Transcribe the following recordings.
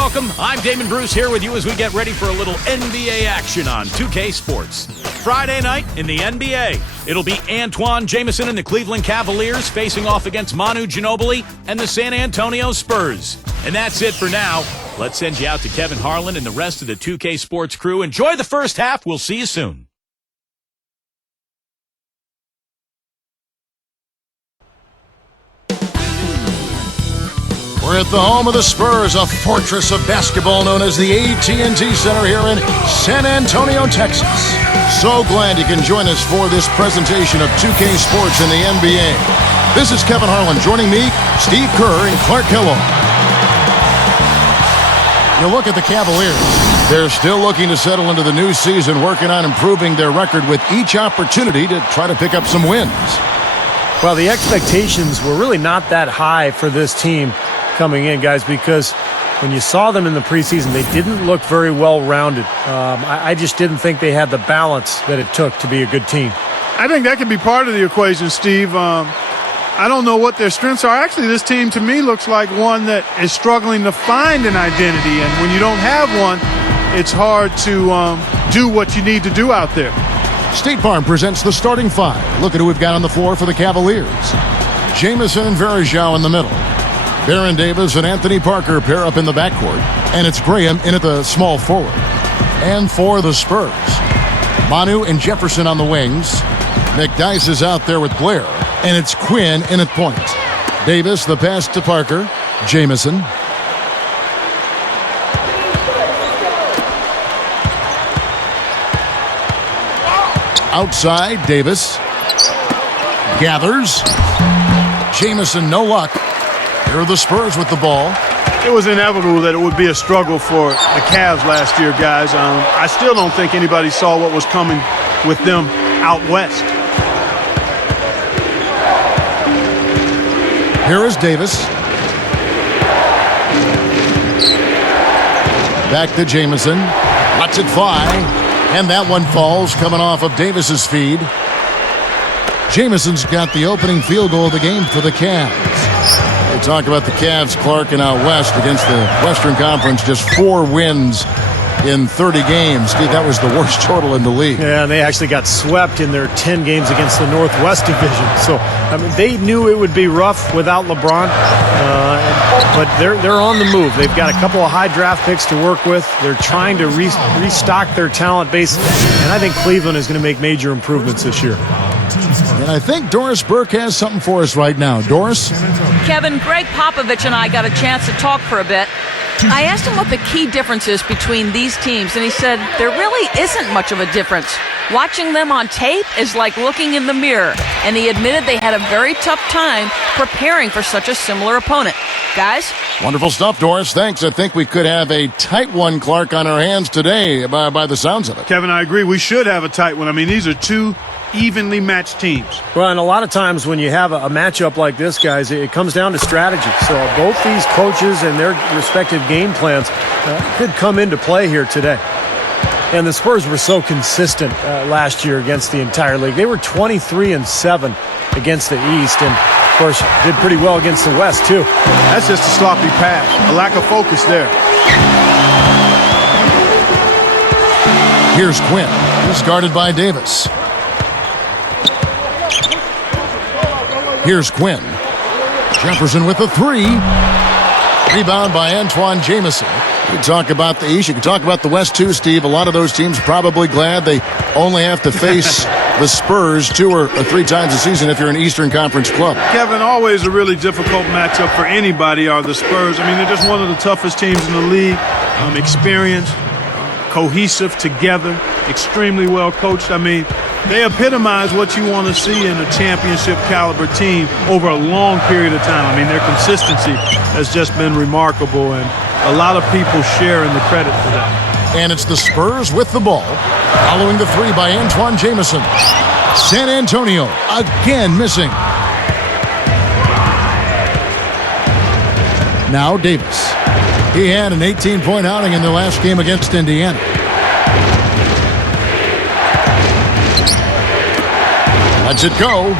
welcome. I'm Damon Bruce here with you as we get ready for a little NBA action on 2K Sports. Friday night in the NBA, it'll be Antoine Jamison and the Cleveland Cavaliers facing off against Manu Ginobili and the San Antonio Spurs. And that's it for now. Let's send you out to Kevin Harlan and the rest of the 2K Sports crew. Enjoy the first half. We'll see you soon. We're at the home of the Spurs, a fortress of basketball known as the AT&T Center here in San Antonio, Texas. So glad you can join us for this presentation of 2K Sports in the NBA. This is Kevin Harlan. Joining me, Steve Kerr and Clark Kellogg. You look at the Cavaliers. They're still looking to settle into the new season, working on improving their record with each opportunity to try to pick up some wins. Well, the expectations were really not that high for this team coming in, guys, because when you saw them in the preseason, they didn't look very well-rounded. I just didn't think they had the balance that it took to be a good team. I think that could be part of the equation, Steve. I don't know what their strengths are. Actually, this team, to me, looks like one that is struggling to find an identity, and when you don't have one, it's hard to do what you need to do out there. State Farm presents the starting five. Look at who we've got on the floor for the Cavaliers. Jamison and Varejao in the middle. Baron Davis and Anthony Parker pair up in the backcourt, and it's Graham in at the small forward. And for the Spurs, Manu and Jefferson on the wings. McDyess is out there with Blair, and it's Quinn in at point. Davis, the pass to Parker. Jamison. Outside, Davis. Gathers. Jamison, no luck. Here are the Spurs with the ball. It was inevitable that it would be a struggle for the Cavs last year, guys. I still don't think anybody saw what was coming with them out west. Here is Davis. Back to Jamison. Lets it fly. And that one falls, coming off of Davis's feed. Jamison's got the opening field goal of the game for the Cavs. We talk about the Cavs, Clark, and out west against the Western Conference. Just 4 wins in 30 games. Dude, that was the worst total in the league. Yeah, and they actually got swept in their 10 games against the Northwest Division. So, I mean, they knew it would be rough without LeBron, but they're on the move. They've got a couple of high draft picks to work with. They're trying to restock their talent base, and I think Cleveland is going to make major improvements this year. And I think Doris Burke has something for us right now. Doris? Kevin, Greg Popovich and I got a chance to talk for a bit. I asked him what the key difference is between these teams, and he said there really isn't much of a difference. Watching them on tape is like looking in the mirror, and he admitted they had a very tough time preparing for such a similar opponent. Guys? Wonderful stuff, Doris. Thanks. I think we could have a tight one, Clark, on our hands today by the sounds of it. Kevin, I agree. We should have a tight one. I mean, these are two evenly matched teams. Well, and a lot of times when you have a matchup like this, guys, it comes down to strategy. So both these coaches and their respective game plans could come into play here today. And the Spurs were so consistent last year against the entire league. They were 23-7 against the East, and of course did pretty well against the West too. That's just a sloppy pass, a lack of focus there. Here's Quinn. He's guarded by Davis. Here's Quinn. Jefferson with a 3. Rebound by Antoine Jamison. You can talk about the East. You can talk about the West, too, Steve. A lot of those teams probably glad they only have to face the Spurs 2 or 3 times a season if you're an Eastern Conference club. Kevin, always a really difficult matchup for anybody are the Spurs. I mean, they're just one of the toughest teams in the league. Experienced, cohesive, together, extremely well coached. I mean, they epitomize what you want to see in a championship caliber team over a long period of time. I mean, their consistency has just been remarkable, and a lot of people share in the credit for that. And it's the Spurs with the ball, following the 3 by Antoine Jamison. San Antonio again missing. Now Davis. He had an 18-point outing in the last game against Indiana. Lets it go.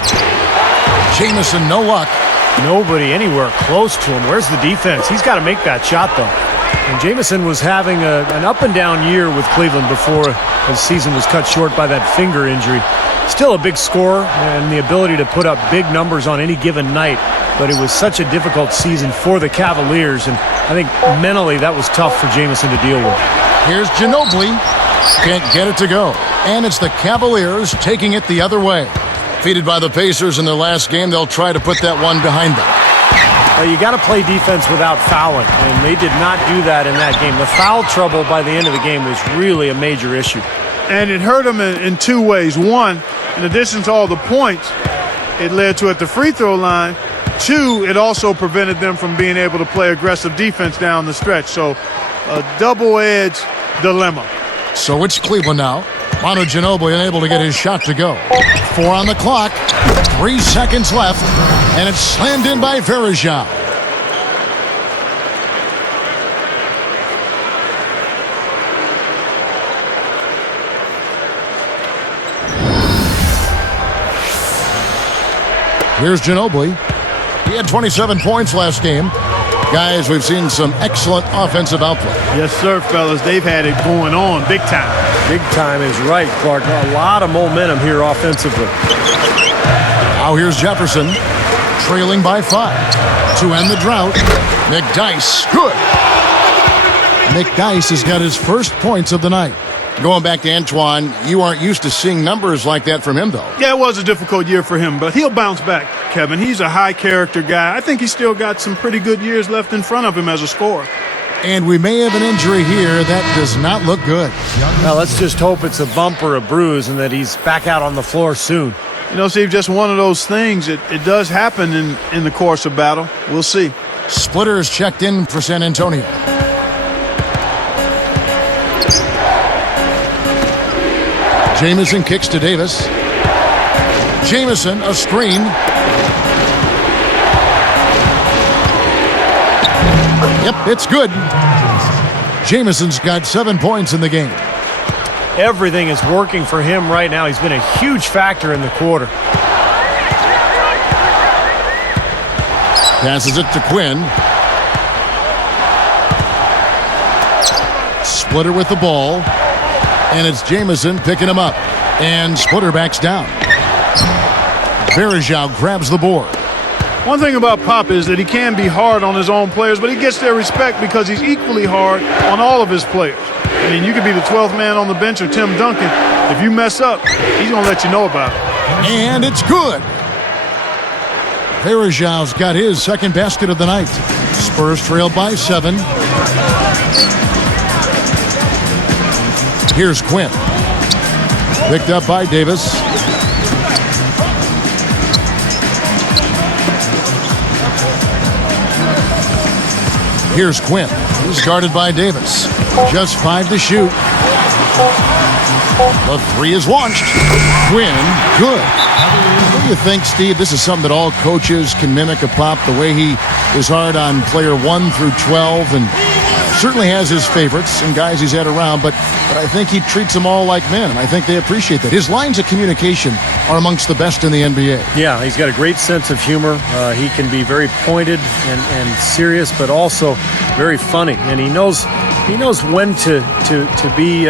Jamison, no luck. Nobody anywhere close to him. Where's the defense? He's got to make that shot, though. And Jamison was having an up-and-down year with Cleveland before his season was cut short by that finger injury. Still a big scorer and the ability to put up big numbers on any given night, but it was such a difficult season for the Cavaliers, and I think mentally that was tough for Jamison to deal with. Here's Ginobili. Can't get it to go. And it's the Cavaliers taking it the other way. Defeated by the Pacers in their last game, they'll try to put that one behind them. You got to play defense without fouling, and they did not do that in that game. The foul trouble by the end of the game was really a major issue. And it hurt them in two ways. One, in addition to all the points it led to at the free throw line, two, it also prevented them from being able to play aggressive defense down the stretch. So a double-edged dilemma. So it's Cleveland now. Manu Ginobili unable to get his shot to go. 4 on the clock. 3 seconds left. And it's slammed in by Verejao. Here's Ginobili. He had 27 points last game. Guys, we've seen some excellent offensive outplay. Yes, sir, fellas. They've had it going on big time. Big time is right, Clark. A lot of momentum here offensively. Now here's Jefferson, trailing by 5. To end the drought, McDyess, good. McDyess has got his first points of the night. Going back to Antoine, you aren't used to seeing numbers like that from him, though. Yeah, it was a difficult year for him, but he'll bounce back, Kevin. He's a high-character guy. I think he's still got some pretty good years left in front of him as a scorer. And we may have an injury here that does not look good. Now, let's just hope it's a bump or a bruise and that he's back out on the floor soon. You know, Steve, just one of those things. It does happen in the course of battle. We'll see. Splitters checked in for San Antonio. Jamison kicks to Davis. Jamison, a screen. Yep, it's good. Jamison's got 7 points in the game. Everything is working for him right now. He's been a huge factor in the quarter. Passes it to Quinn. Splitter with the ball. And it's Jamison picking him up. And Splitter backs down. Verejao grabs the board. One thing about Pop is that he can be hard on his own players, but he gets their respect because he's equally hard on all of his players. I mean, you could be the 12th man on the bench or Tim Duncan. If you mess up, he's going to let you know about it. And it's good. Verejao's got his second basket of the night. Spurs trail by 7. Here's Quinn. Picked up by Davis. Here's Quinn. He's guarded by Davis. Just 5 to shoot. The 3 is launched. Quinn, good. What do you think, Steve? This is something that all coaches can mimic of Pop, the way he is hard on player 1 through 12, and certainly has his favorites and guys he's had around, but I think he treats them all like men, and I think they appreciate that. His lines of communication are amongst the best in the NBA. Yeah, he's got a great sense of humor. He can be very pointed and serious, but also very funny, and he knows when to be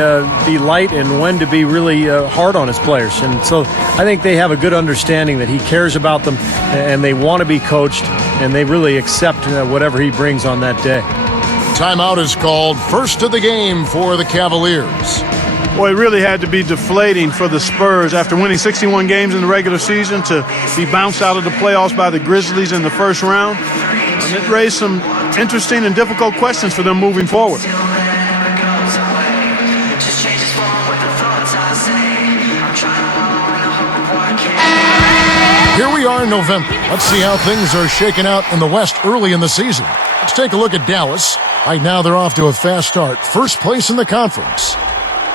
light and when to be really hard on his players. And so I think they have a good understanding that he cares about them and they want to be coached, and they really accept whatever he brings on that day. Timeout is called. First of the game for the Cavaliers. Boy, it really had to be deflating for the Spurs after winning 61 games in the regular season to be bounced out of the playoffs by the Grizzlies in the first round. And it raised some interesting and difficult questions for them moving forward. Here we are in November. Let's see how things are shaking out in the West early in the season. Let's take a look at Dallas. Right now, they're off to a fast start. First place in the conference.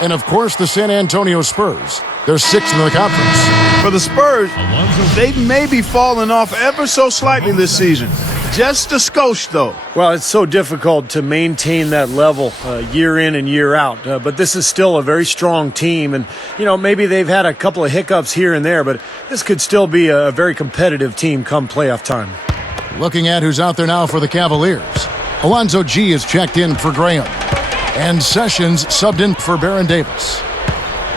And, of course, the San Antonio Spurs. They're 6th in the conference. For the Spurs, they've maybe fallen off ever so slightly this season. Just a skosh, though. Well, it's so difficult to maintain that level year in and year out. But this is still a very strong team. And, maybe they've had a couple of hiccups here and there, but this could still be a very competitive team come playoff time. Looking at who's out there now for the Cavaliers. Alonzo G is checked in for Graham. And Sessions subbed in for Baron Davis.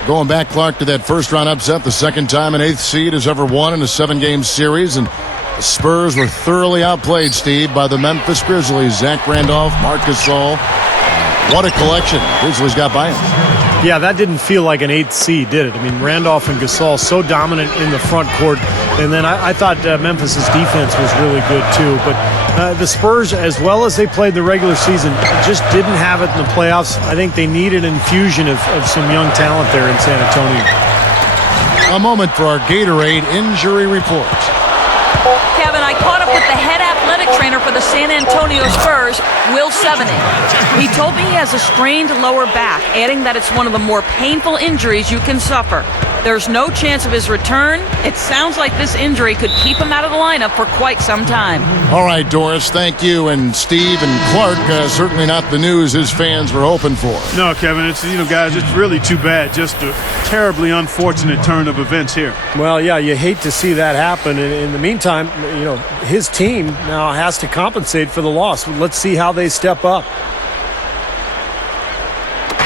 Going back, Clark, to that first-round upset, the second time an 8th seed has ever won in a 7-game series. And the Spurs were thoroughly outplayed, Steve, by the Memphis Grizzlies. Zach Randolph, Marc Gasol. What a collection Grizzlies got by him. Yeah, that didn't feel like an 8th seed, did it? I mean, Randolph and Gasol so dominant in the front court. And then I thought Memphis's defense was really good, too. But the Spurs, as well as they played the regular season, just didn't have it in the playoffs. I think they need an infusion of some young talent there in San Antonio. A moment for our Gatorade injury report. Kevin, I caught up with the head athletic trainer for the San Antonio Spurs, Will Sevening. He told me he has a strained lower back, adding that it's one of the more painful injuries you can suffer. There's no chance of his return. It sounds like this injury could keep him out of the lineup for quite some time. All right, Doris, thank you. And Steve and Clark, certainly not the news his fans were hoping for. No, Kevin, it's, guys, it's really too bad. Just a terribly unfortunate turn of events here. Well, yeah, you hate to see that happen. And in the meantime, his team now has to compensate for the loss. Let's see how they step up.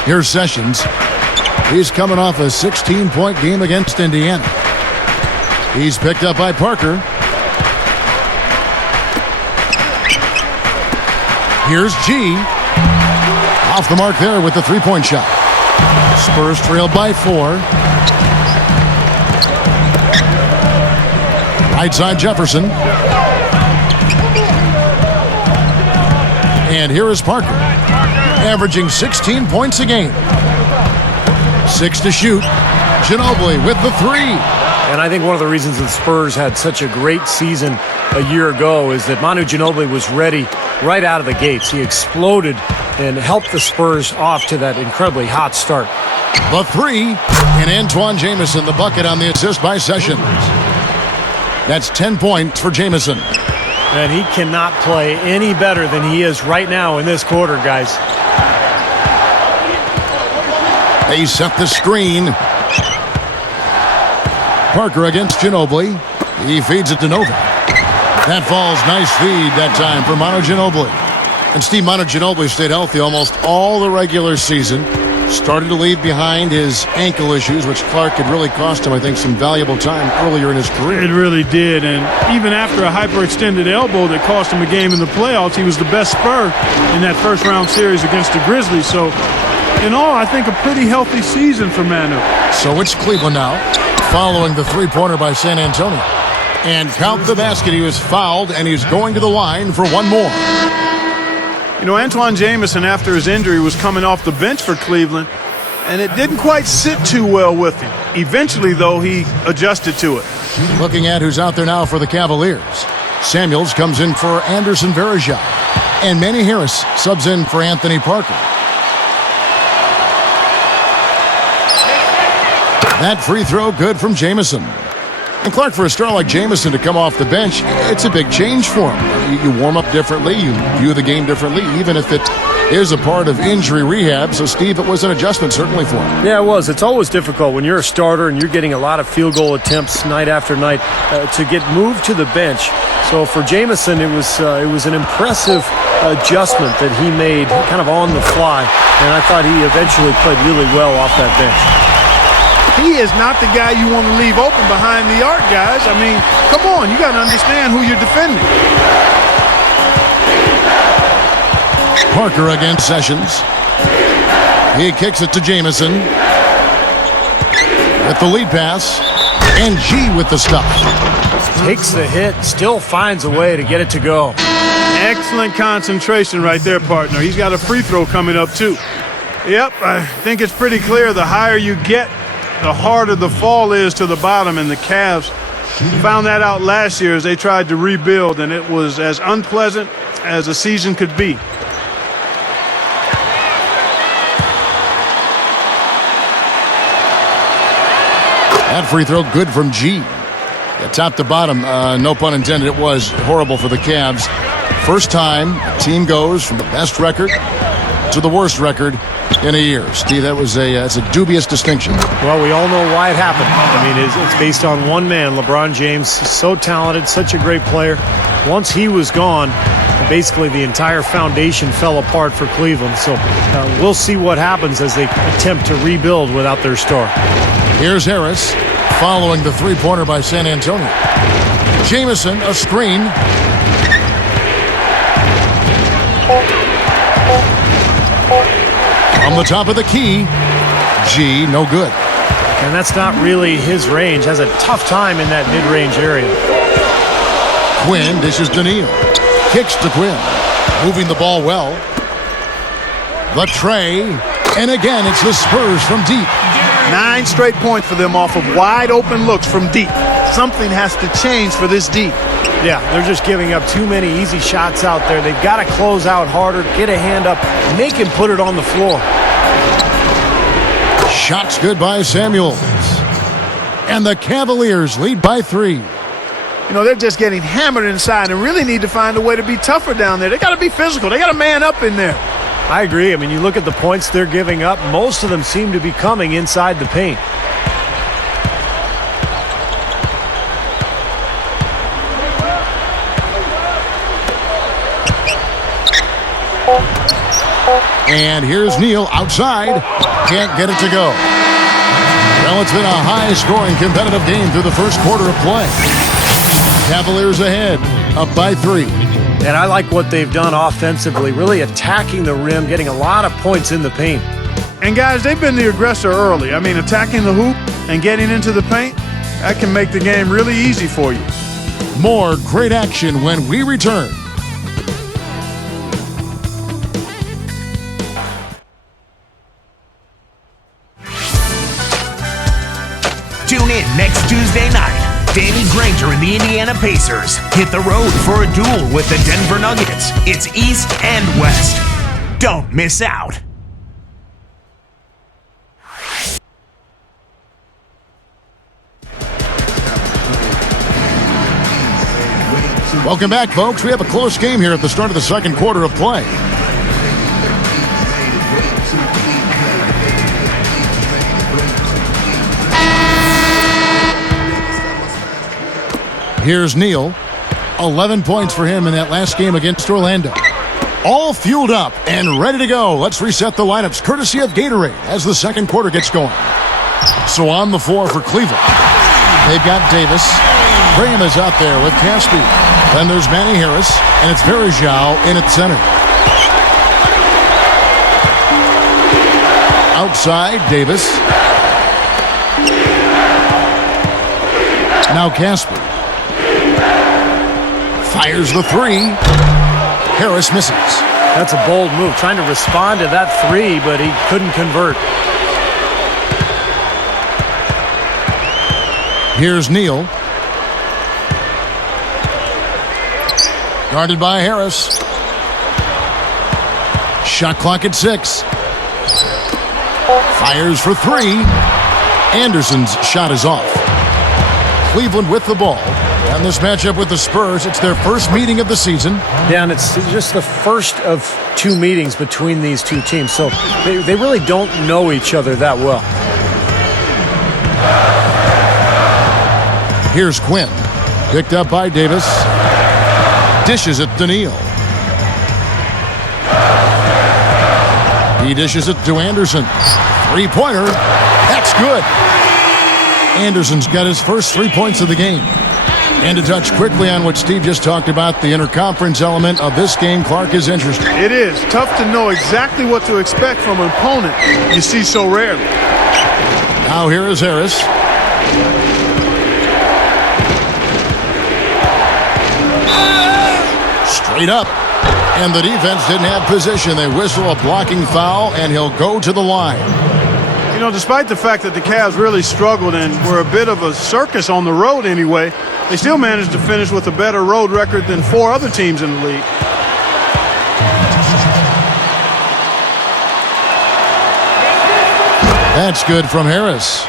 Here's Sessions. He's coming off a 16-point game against Indiana. He's picked up by Parker. Here's G. Off the mark there with the three-point shot. Spurs trailed by 4. Right side Jefferson. And here is Parker, averaging 16 points a game. 6 to shoot. Ginobili with the 3. And I think one of the reasons the Spurs had such a great season a year ago is that Manu Ginobili was ready right out of the gates. He exploded and helped the Spurs off to that incredibly hot start. The 3, and Antoine Jamison, the bucket on the assist by Sessions. That's 10 points for Jamison. And he cannot play any better than he is right now in this quarter, guys. They set the screen. Parker against Ginobili. He feeds it to Nova. That falls. Nice feed that time for Manu Ginobili. And Steve, Manu Ginobili stayed healthy almost all the regular season. Started to leave behind his ankle issues, which Clark had really cost him, I think, some valuable time earlier in his career. It really did. And even after a hyperextended elbow that cost him a game in the playoffs, he was the best Spur in that first-round series against the Grizzlies. So, in all, I think a pretty healthy season for Manu. So it's Cleveland now, following the three-pointer by San Antonio. And count the basket. He was fouled, and he's going to the line for one more. Antoine Jamison, after his injury, was coming off the bench for Cleveland, and it didn't quite sit too well with him. Eventually, though, he adjusted to it. Looking at who's out there now for the Cavaliers. Samuels comes in for Anderson Varejao. And Manny Harris subs in for Anthony Parker. That free throw good from Jamison. And Clark, for a star like Jamison to come off the bench, it's a big change for him. You warm up differently, you view the game differently, even if it is a part of injury rehab. So, Steve, it was an adjustment certainly for him. Yeah, it was. It's always difficult when you're a starter and you're getting a lot of field goal attempts night after night to get moved to the bench. So for Jamison, it was an impressive adjustment that he made kind of on the fly. And I thought he eventually played really well off that bench. He is not the guy you want to leave open behind the arc, guys. I mean, come on, you got to understand who you're defending. Parker against Sessions. He kicks it to Jamison. With the lead pass. And G with the stop. Takes the hit, still finds a way to get it to go. Excellent concentration right there, partner. He's got a free throw coming up, too. Yep, I think it's pretty clear the higher you get, the harder the fall is to the bottom, and the Cavs found that out last year as they tried to rebuild, and it was as unpleasant as a season could be. That free throw good from G. Yeah, top to bottom, no pun intended, it was horrible for the Cavs. First time a team goes from the best record to the worst record in a year. Steve, that's a dubious distinction. Well, we all know why it happened. I mean, it's based on one man, LeBron James. So talented, such a great player. Once he was gone, basically the entire foundation fell apart for Cleveland. So we'll see what happens as they attempt to rebuild without their star. Here's Harris following the three-pointer by San Antonio. Jamison, a screen. From the top of the key, G, no good. And that's not really his range. Has a tough time in that mid-range area. Quinn dishes to Neal. Kicks to Quinn. Moving the ball well. The tray. And again, it's the Spurs from deep. 9 straight points for them off of wide open looks from deep. Something has to change for this deep. Yeah, they're just giving up too many easy shots out there. They've got to close out harder, get a hand up, make him put it on the floor. Shots good by Samuels. And the Cavaliers lead by 3. You know, they're just getting hammered inside and really need to find a way to be tougher down there. They got to be physical. They got to man up in there. I agree. I mean, you look at the points they're giving up, most of them seem to be coming inside the paint. And here's Neal outside. Can't get it to go. Well, it's been a high-scoring competitive game through the first quarter of play. Cavaliers ahead, up by 3. And I like what they've done offensively, really attacking the rim, getting a lot of points in the paint. And guys, they've been the aggressor early. I mean, attacking the hoop and getting into the paint, that can make the game really easy for you. More great action when we return. Tune in next Tuesday night. Danny Granger and the Indiana Pacers hit the road for a duel with the Denver Nuggets. It's East and West. Don't miss out. Welcome back, folks. We have a close game here at the start of the second quarter of play. Here's Neal. 11 points for him in that last game against Orlando. All fueled up and ready to go. Let's reset the lineups courtesy of Gatorade as the second quarter gets going. So on the floor for Cleveland, they've got Davis. Graham is out there with Caspi. Then there's Manny Harris, and it's Verjao in at center. Outside, Davis. Now Caspi. Fires the 3. Harris misses. That's a bold move, trying to respond to that 3, but he couldn't convert. Here's Neal. Guarded by Harris. Shot clock at 6. Fires for 3. Anderson's shot is off. Cleveland with the ball. And this matchup with the Spurs, it's their first meeting of the season. Yeah, and it's just the first of 2 meetings between these two teams, so they really don't know each other that well. Here's Quinn. Picked up by Davis. Dishes it to Neal. He dishes it to Anderson. 3-pointer. That's good. Anderson's got his first 3 points of the game. And to touch quickly on what Steve just talked about, the interconference element of this game, Clark, is interesting. It is tough to know exactly what to expect from an opponent you see so rarely. Now here is Harris. Straight up. And the defense didn't have position. They whistle a blocking foul, and he'll go to the line. You know, despite the fact that the Cavs really struggled and were a bit of a circus on the road anyway, they still managed to finish with a better road record than 4 other teams in the league. That's good from Harris.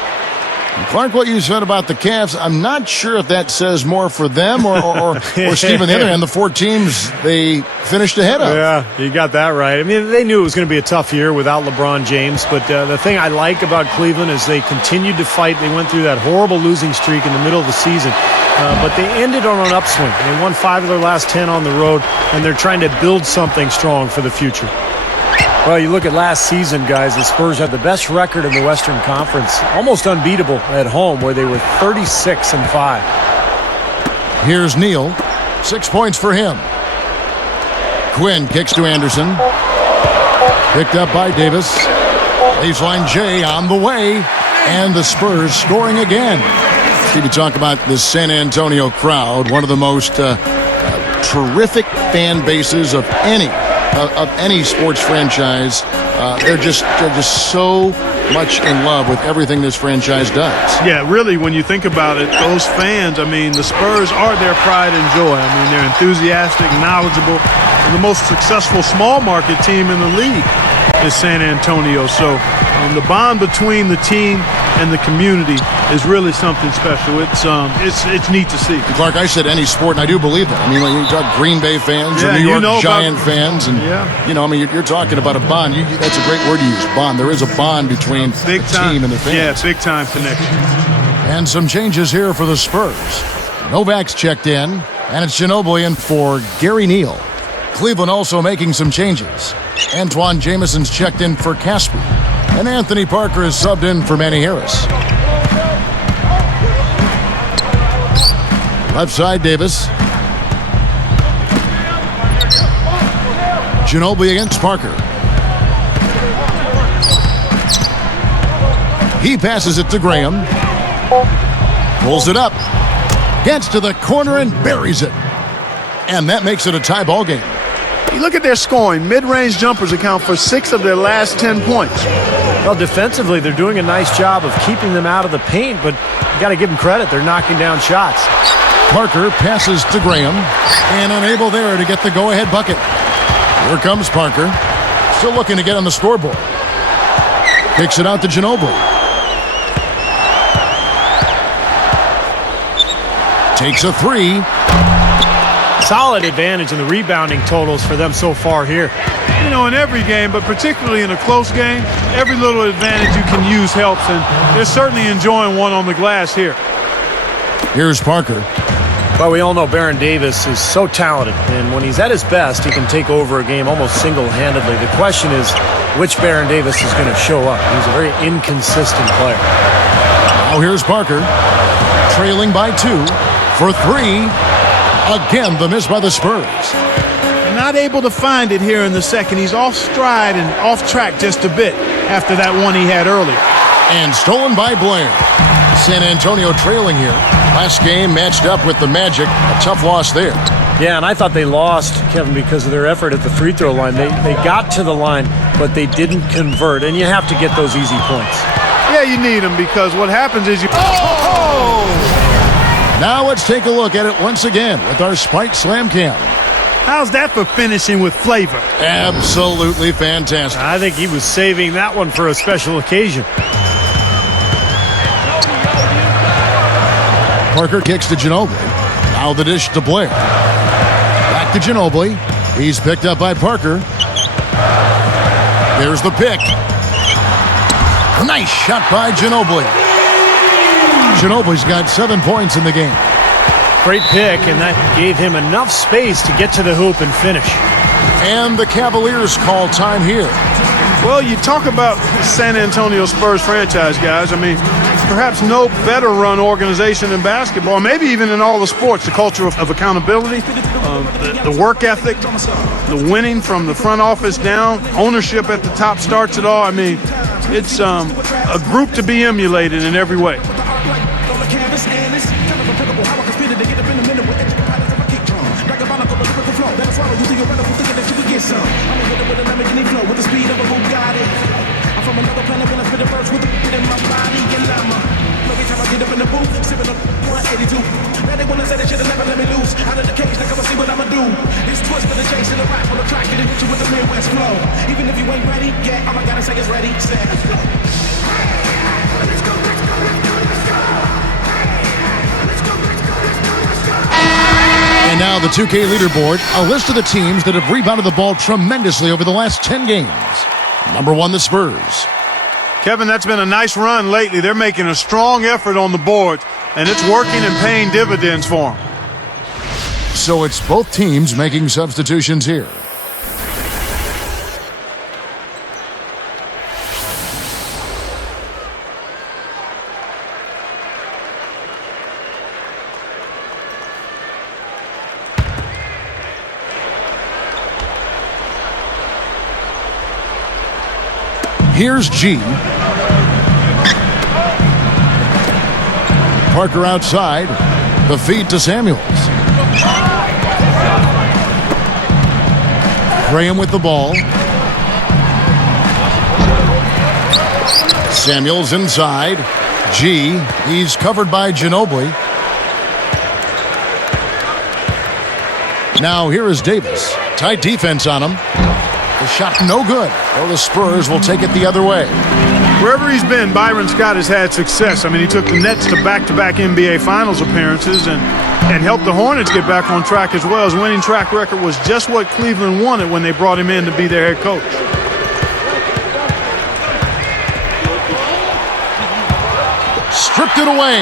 Clark, what you said about the Cavs, I'm not sure if that says more for them or Steve on the other hand, the 4 teams they finished ahead of. Yeah, you got that right. I mean, they knew it was going to be a tough year without LeBron James, but the thing I like about Cleveland is they continued to fight. They went through that horrible losing streak in the middle of the season, but they ended on an upswing. They won 5 of their last 10 on the road, and they're trying to build something strong for the future. Well, you look at last season, guys, the Spurs had the best record in the Western Conference, almost unbeatable at home, where they were 36-5. Here's Neal. 6 points for him. Quinn kicks to Anderson. Picked up by Davis. Baseline J on the way. And the Spurs scoring again. Steve, you talk about the San Antonio crowd, one of the most terrific fan bases of any sports franchise. They're just so much in love with everything this franchise does. Yeah, really, when you think about it, those fans, I mean, the Spurs are their pride and joy. I mean, they're enthusiastic, knowledgeable, and the most successful small market team in the league is San Antonio. So the bond between the team and the community is really something special. It's neat to see. Clark, I said any sport, and I do believe that. I mean, when you talk Green Bay fans or New York Giant fans, and I mean, you're talking about a bond. That's a great word to use, bond. There is a bond between the team and the fans. Yeah, big time connection. And some changes here for the Spurs. Novak's checked in, and it's Ginobili in for Gary Neal. Cleveland also making some changes. Antoine Jameson's checked in for Caspi, and Anthony Parker is subbed in for Manny Harris. Left side, Davis. Ginobili against Parker. He passes it to Graham. Pulls it up. Gets to the corner and buries it. And that makes it a tie ball game. You look at their scoring. Mid-range jumpers account for 6 of their last 10 points. Well, defensively, they're doing a nice job of keeping them out of the paint, but you got to give them credit. They're knocking down shots. Parker passes to Graham, and unable there to get the go-ahead bucket. Here comes Parker, still looking to get on the scoreboard. Kicks it out to Ginobili. Takes a 3. Solid advantage in the rebounding totals for them so far here. You know, in every game, but particularly in a close game, every little advantage you can use helps, and they're certainly enjoying one on the glass here. Here's Parker. Well, we all know Baron Davis is so talented, and when he's at his best, he can take over a game almost single-handedly. The question is, which Baron Davis is going to show up? He's a very inconsistent player. Now here's Parker, trailing by 2 for 3. Again, the miss by the Spurs. Not able to find it here in the second. He's off stride and off track just a bit after that one he had earlier. And stolen by Blair. San Antonio trailing here. Last game matched up with the Magic. A tough loss there. Yeah, and I thought they lost, Kevin, because of their effort at the free throw line. They got to the line, but they didn't convert, and you have to get those easy points. Yeah, you need them because what happens is you... Now let's take a look at it once again with our Spike Slam Cam. How's that for finishing with flavor? Absolutely fantastic. I think he was saving that one for a special occasion. Parker kicks to Ginobili. Now the dish to Blair. Back to Ginobili. He's picked up by Parker. There's the pick. Nice shot by Ginobili. Ginobili's got 7 points in the game. Great pick, and that gave him enough space to get to the hoop and finish. And the Cavaliers call time here. Well, you talk about San Antonio Spurs franchise, guys. I mean, perhaps no better run organization in basketball, maybe even in all the sports. The culture of accountability, the work ethic, the winning from the front office down, ownership at the top starts it all. I mean, it's a group to be emulated in every way. Even if you ain't ready, yeah, all I gotta say is ready, set. Let's go. And now the 2K leaderboard, a list of the teams that have rebounded the ball tremendously over the last 10 games. Number 1, the Spurs. Kevin, that's been a nice run lately. They're making a strong effort on the board, and it's working and paying dividends for them. So it's both teams making substitutions here. Here's G. Parker outside. The feed to Samuels. Graham with the ball. Samuels inside. G. He's covered by Ginobili. Now here is Davis. Tight defense on him. The shot no good. Well, the Spurs will take it the other way. Wherever he's been, Byron Scott has had success. I mean, he took the Nets to back-to-back NBA Finals appearances and helped the Hornets get back on track as well. His winning track record was just what Cleveland wanted when they brought him in to be their head coach. Stripped it away.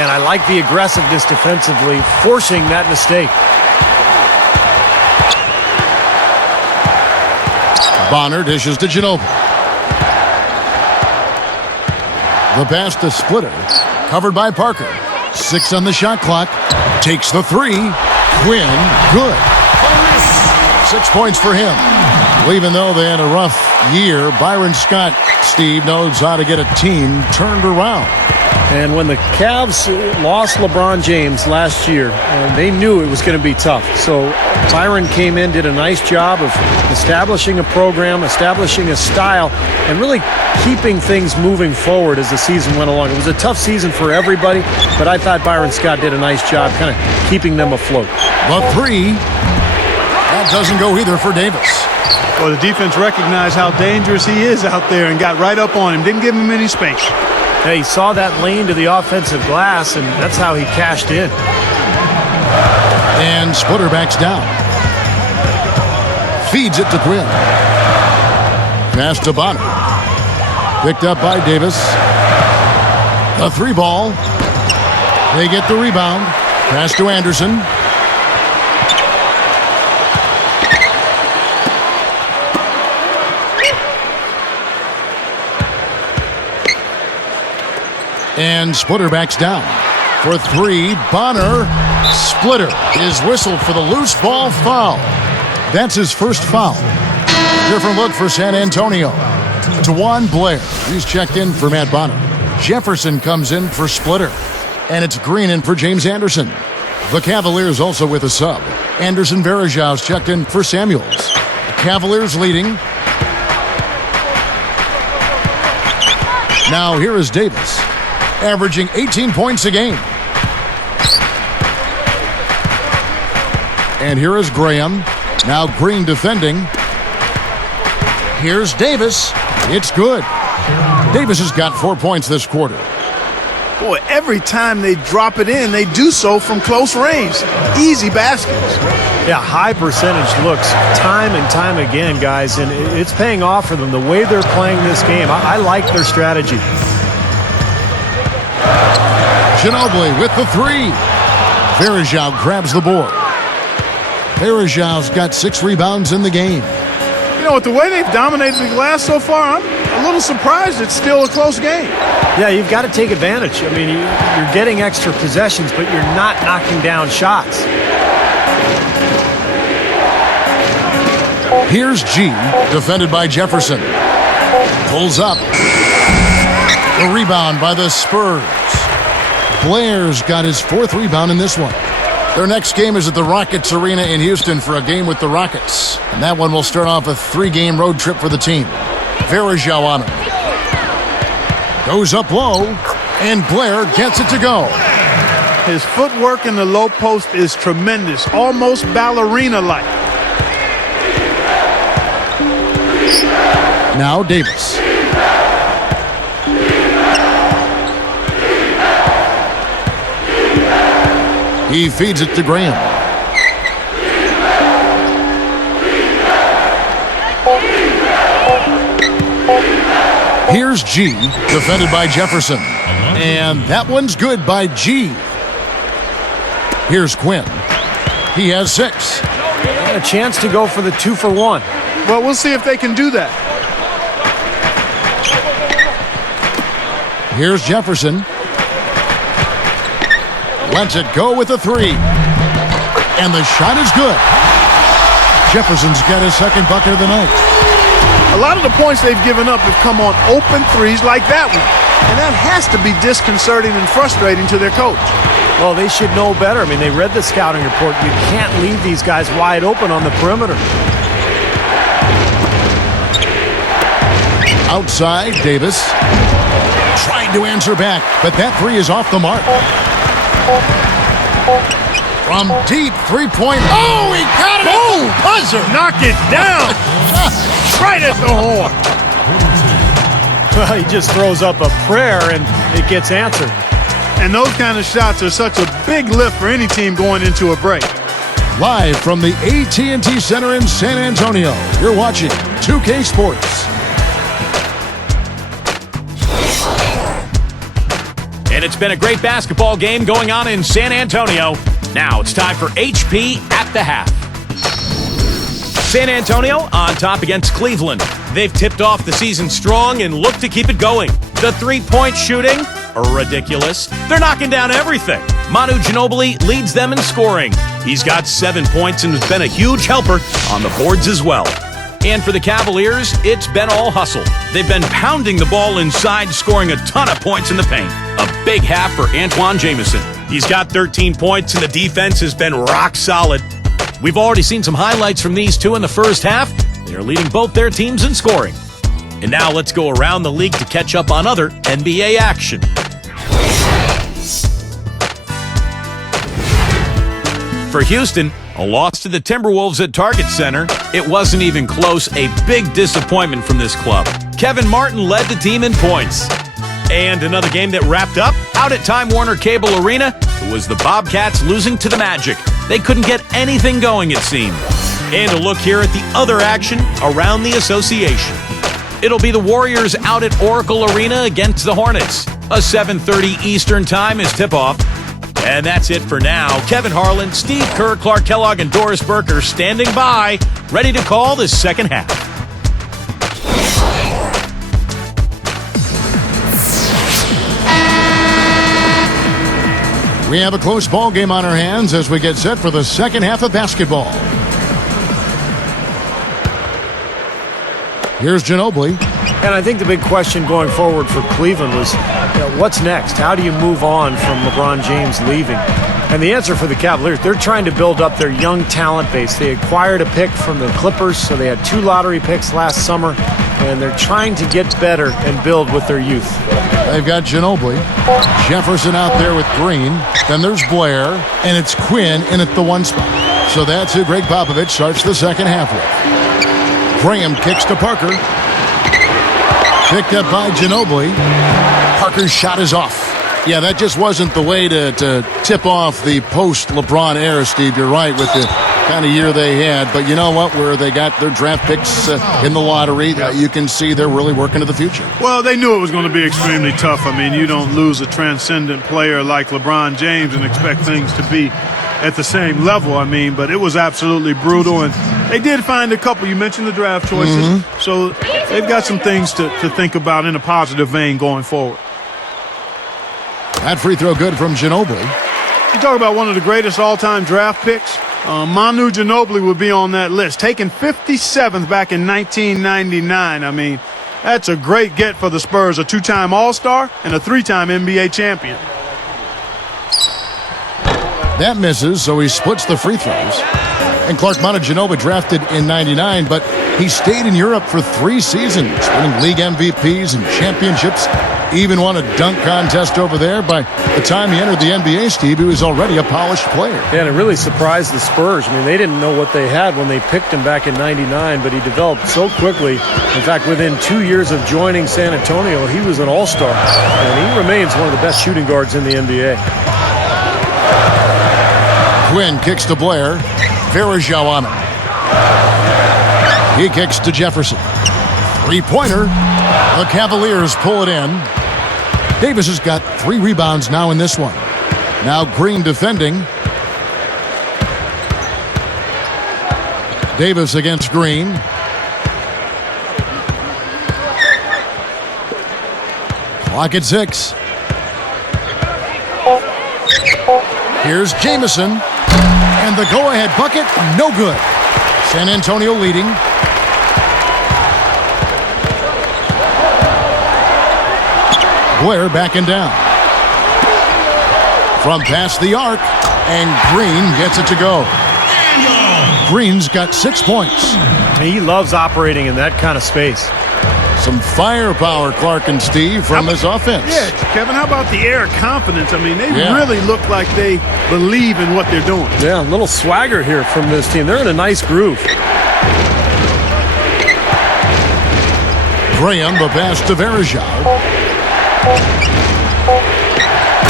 And I like the aggressiveness defensively, forcing that mistake. Bonner dishes to Ginobili. The pass to Splitter. Covered by Parker. 6 on the shot clock. Takes the 3. Quinn, good. 6 points for him. Well, even though they had a rough year, Byron Scott, Steve, knows how to get a team turned around. And when the Cavs lost LeBron James last year, they knew it was going to be tough. So Byron came in, did a nice job of establishing a program, establishing a style, and really keeping things moving forward as the season went along. It was a tough season for everybody, but I thought Byron Scott did a nice job kind of keeping them afloat. The 3, that doesn't go either for Davis. Well, the defense recognized how dangerous he is out there and got right up on him. Didn't give him any space. He saw that lane to the offensive glass, and that's how he cashed in. And Splitter backs down. Feeds it to Quinn. Pass to Bonner. Picked up by Davis. A 3 ball. They get the rebound. Pass to Anderson. And Splitter backs down. For 3, Bonner. Splitter is whistled for the loose ball foul. That's his first foul. Different look for San Antonio. DeJuan Blair. He's checked in for Matt Bonner. Jefferson comes in for Splitter. And it's Green in for James Anderson. The Cavaliers also with a sub. Anderson Varejau's checked in for Samuels. Cavaliers leading. Now here is Davis, averaging 18 points a game. And here is Graham. Now Green defending. Here's Davis. It's good. Davis has got 4 points this quarter. Boy, every time they drop it in, they do so from close range. Easy baskets. Yeah, high percentage looks time and time again, guys, and it's paying off for them. The way they're playing this game, I like their strategy. Ginobili with the 3. Varejao grabs the board. Varejau's got 6 rebounds in the game. You know, with the way they've dominated the glass so far, I'm a little surprised it's still a close game. Yeah, you've got to take advantage. I mean, you're getting extra possessions, but you're not knocking down shots. Here's G, defended by Jefferson. Pulls up. The rebound by the Spurs. Blair's got his 4th rebound in this one. Their next game is at the Rockets Arena in Houston for a game with the Rockets. And that one will start off a 3-game road trip for the team. Varejao on him. Goes up low, and Blair gets it to go. His footwork in the low post is tremendous, almost ballerina-like. Now Davis. He feeds it to Graham. Here's G, defended by Jefferson. And that one's good by G. Here's Quinn. He has 6. And a chance to go for the 2-for-1. Well, we'll see if they can do that. Here's Jefferson. Lets it go with a 3. And the shot is good. Jefferson's got his second bucket of the night. A lot of the points they've given up have come on open threes like that one. And that has to be disconcerting and frustrating to their coach. Well, they should know better. I mean, they read the scouting report. You can't leave these guys wide open on the perimeter. Outside, Davis. Trying to answer back, but that 3 is off the mark. From deep three-point. Oh, he got it! Boom! Buzzer! Knock it down! Right at the horn! Well, he just throws up a prayer and it gets answered. And those kind of shots are such a big lift for any team going into a break. Live from the AT&T Center in San Antonio, you're watching 2K Sports. And it's been a great basketball game going on in San Antonio. Now it's time for HP at the half. San Antonio on top against Cleveland. They've tipped off the season strong and look to keep it going. The three-point shooting, ridiculous. They're knocking down everything. Manu Ginobili leads them in scoring. He's got 7 points and has been a huge helper on the boards as well. And for the Cavaliers, it's been all hustle. They've been pounding the ball inside, scoring a ton of points in the paint. A big half for Antoine Jamison. He's got 13 points and the defense has been rock solid. We've already seen some highlights from these two in the first half. They're leading both their teams in scoring. And now let's go around the league to catch up on other NBA action. For Houston, a loss to the Timberwolves at Target Center. It wasn't even close. A big disappointment from this club. Kevin Martin led the team in points. And another game that wrapped up out at Time Warner Cable Arena. It was the Bobcats losing to the Magic. They couldn't get anything going, it seemed. And a look here at the other action around the association. It'll be the Warriors out at Oracle Arena against the Hornets. A 7:30 Eastern time is tip-off. And that's it for now. Kevin Harlan, Steve Kerr, Clark Kellogg, and Doris Burke are standing by, ready to call the second half. We have a close ball game on our hands as we get set for the second half of basketball. Here's Ginobili. And I think the big question going forward for Cleveland was, what's next? How do you move on from LeBron James leaving? And the answer for the Cavaliers, they're trying to build up their young talent base. They acquired a pick from the Clippers, so they had 2 lottery picks last summer, and they're trying to get better and build with their youth. They've got Ginobili, Jefferson out there with Green, then there's Blair, and it's Quinn in at the 1 spot. So that's who Greg Popovich starts the second half with. Graham kicks to Parker. Picked up by Ginobili. Parker's shot is off. Yeah, that just wasn't the way to tip off the post-LeBron era, Steve. You're right with the kind of year they had. But you know what? Where they got their draft picks in the lottery, you can see they're really working to the future. Well, they knew it was going to be extremely tough. I mean, you don't lose a transcendent player like LeBron James and expect things to be at the same level, I mean, but it was absolutely brutal. And they did find a couple. You mentioned the draft choices. So they've got some things to think about in a positive vein going forward. That free throw good from Ginobili. You talk about one of the greatest all-time draft picks. Manu Ginobili would be on that list, taken 57th back in 1999. I mean, that's a great get for the Spurs, a 2-time All-Star and a 3-time NBA champion. That misses, so he splits the free throws. And Clark Ginobili drafted in 99, but he stayed in Europe for 3 seasons, winning league MVPs and championships. Even won a dunk contest over there. By the time he entered the NBA, Steve, he was already a polished player. Yeah, and it really surprised the Spurs. I mean, they didn't know what they had when they picked him back in 99, but he developed so quickly. In fact, within 2 years of joining San Antonio, he was an all-star. And he remains one of the best shooting guards in the NBA. Quinn kicks to Blair. Verajao on him. He kicks to Jefferson. Three-pointer. The Cavaliers pull it in. Davis has got 3 rebounds now in this one. Now Green defending. Davis against Green. Clock at 6. Here's Jamison. And the go-ahead bucket, no good. San Antonio leading. Blair backing down. From past the arc, and Green gets it to go. Green's got 6 points. He loves operating in that kind of space. Some firepower, Clark and Steve, from his offense. Yeah, Kevin, how about the air of confidence? I mean, they really look like they believe in what they're doing. Yeah, a little swagger here from this team. They're in a nice groove. Graham, the pass to Verjao.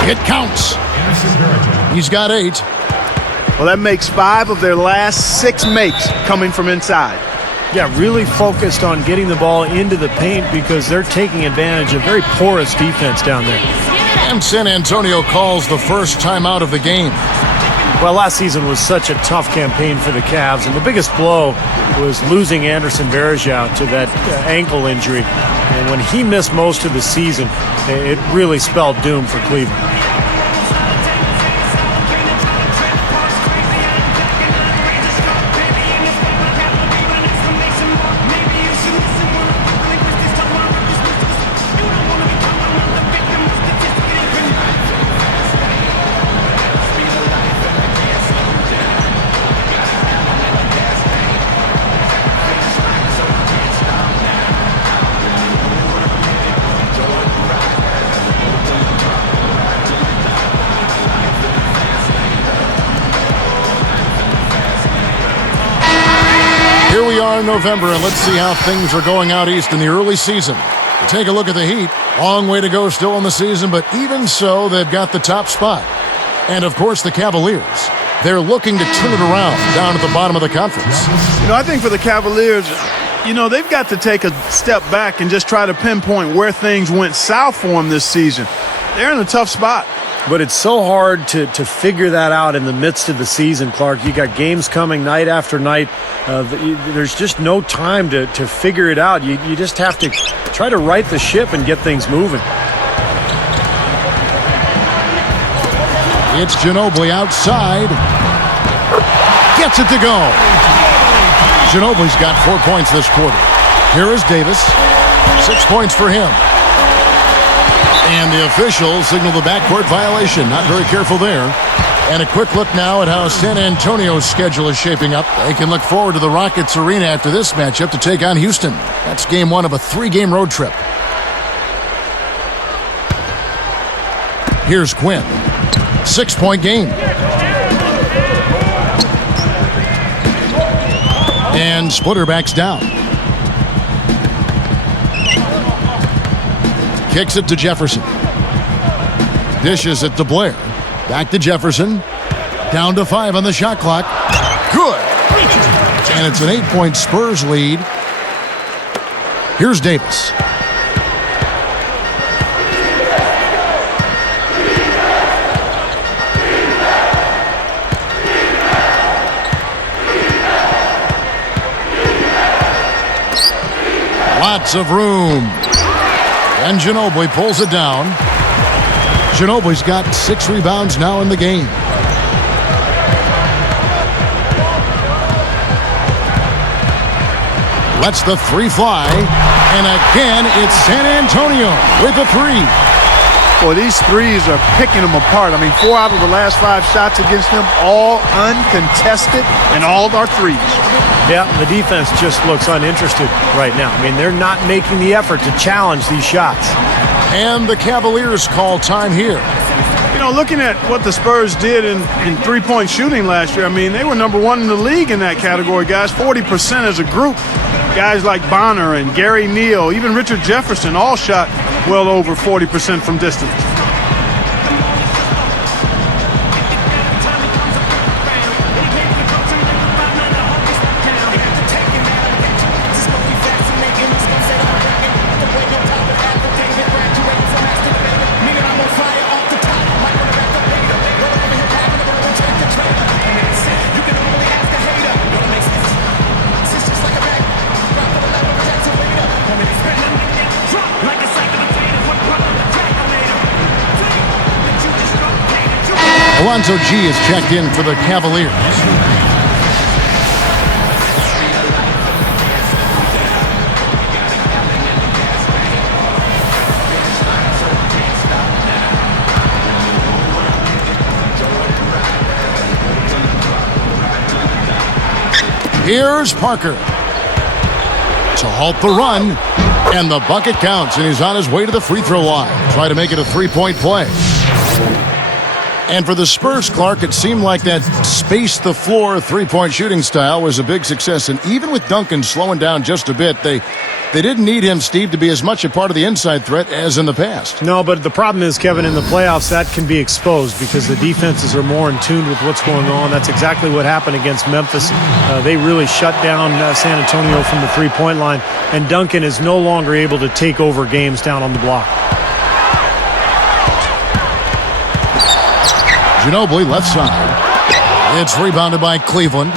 It counts. He's got 8. Well, that makes 5 of their last 6 makes coming from inside. Yeah, really focused on getting the ball into the paint because they're taking advantage of very porous defense down there. And San Antonio calls the first timeout of the game. Well, last season was such a tough campaign for the Cavs, and the biggest blow was losing Anderson Varejao to that ankle injury. And when he missed most of the season, it really spelled doom for Cleveland. Here we are in November, and let's see how things are going out east in the early season. Take a look at the Heat. Long way to go still in the season, but even so, they've got the top spot. And, of course, the Cavaliers. They're looking to turn it around down at the bottom of the conference. You know, I think for the Cavaliers, you know, they've got to take a step back and just try to pinpoint where things went south for them this season. They're in a tough spot. But it's so hard to figure that out in the midst of the season, Clark. You got games coming night after night. There's just no time to figure it out. You just have to try to right the ship and get things moving. It's Ginobili outside. Gets it to go. Ginobili's got 4 points this quarter. Here is Davis. 6 points for him. And the officials signal the backcourt violation. Not very careful there. And a quick look now at how San Antonio's schedule is shaping up. They can look forward to the Rockets Arena after this matchup to take on Houston. That's game 1 of a 3-game road trip. Here's Quinn. 6-point game. And Splitter backs down. Kicks it to Jefferson. Dishes it to Blair. Back to Jefferson. Down to 5 on the shot clock. Good. And it's an 8-point Spurs lead. Here's Davis. Lots of room. And Ginobili pulls it down. Ginobili's got 6 rebounds now in the game. Lets the 3 fly. And again, it's San Antonio with a 3. Boy, these threes are picking them apart. I mean, 4 out of the last 5 shots against them, all uncontested, and all are threes. Yeah, the defense just looks uninterested right now. I mean, they're not making the effort to challenge these shots. And the Cavaliers call time here. You know, looking at what the Spurs did in three-point shooting last year, I mean, they were number 1 in the league in that category, guys. 40% as a group. Guys like Bonner and Gary Neal, even Richard Jefferson, all shot well over 40% from distance. Alonzo G is checked in for the Cavaliers. Here's Parker to halt the run, and the bucket counts, and he's on his way to the free throw line. Try to make it a three-point play. And for the Spurs, Clark, it seemed like that space-the-floor three-point shooting style was a big success. And even with Duncan slowing down just a bit, they didn't need him, Steve, to be as much a part of the inside threat as in the past. No, but the problem is, Kevin, in the playoffs, that can be exposed because the defenses are more in tune with what's going on. That's exactly what happened against Memphis. They really shut down San Antonio from the three-point line, and Duncan is no longer able to take over games down on the block. Ginobili, left side. It's rebounded by Cleveland.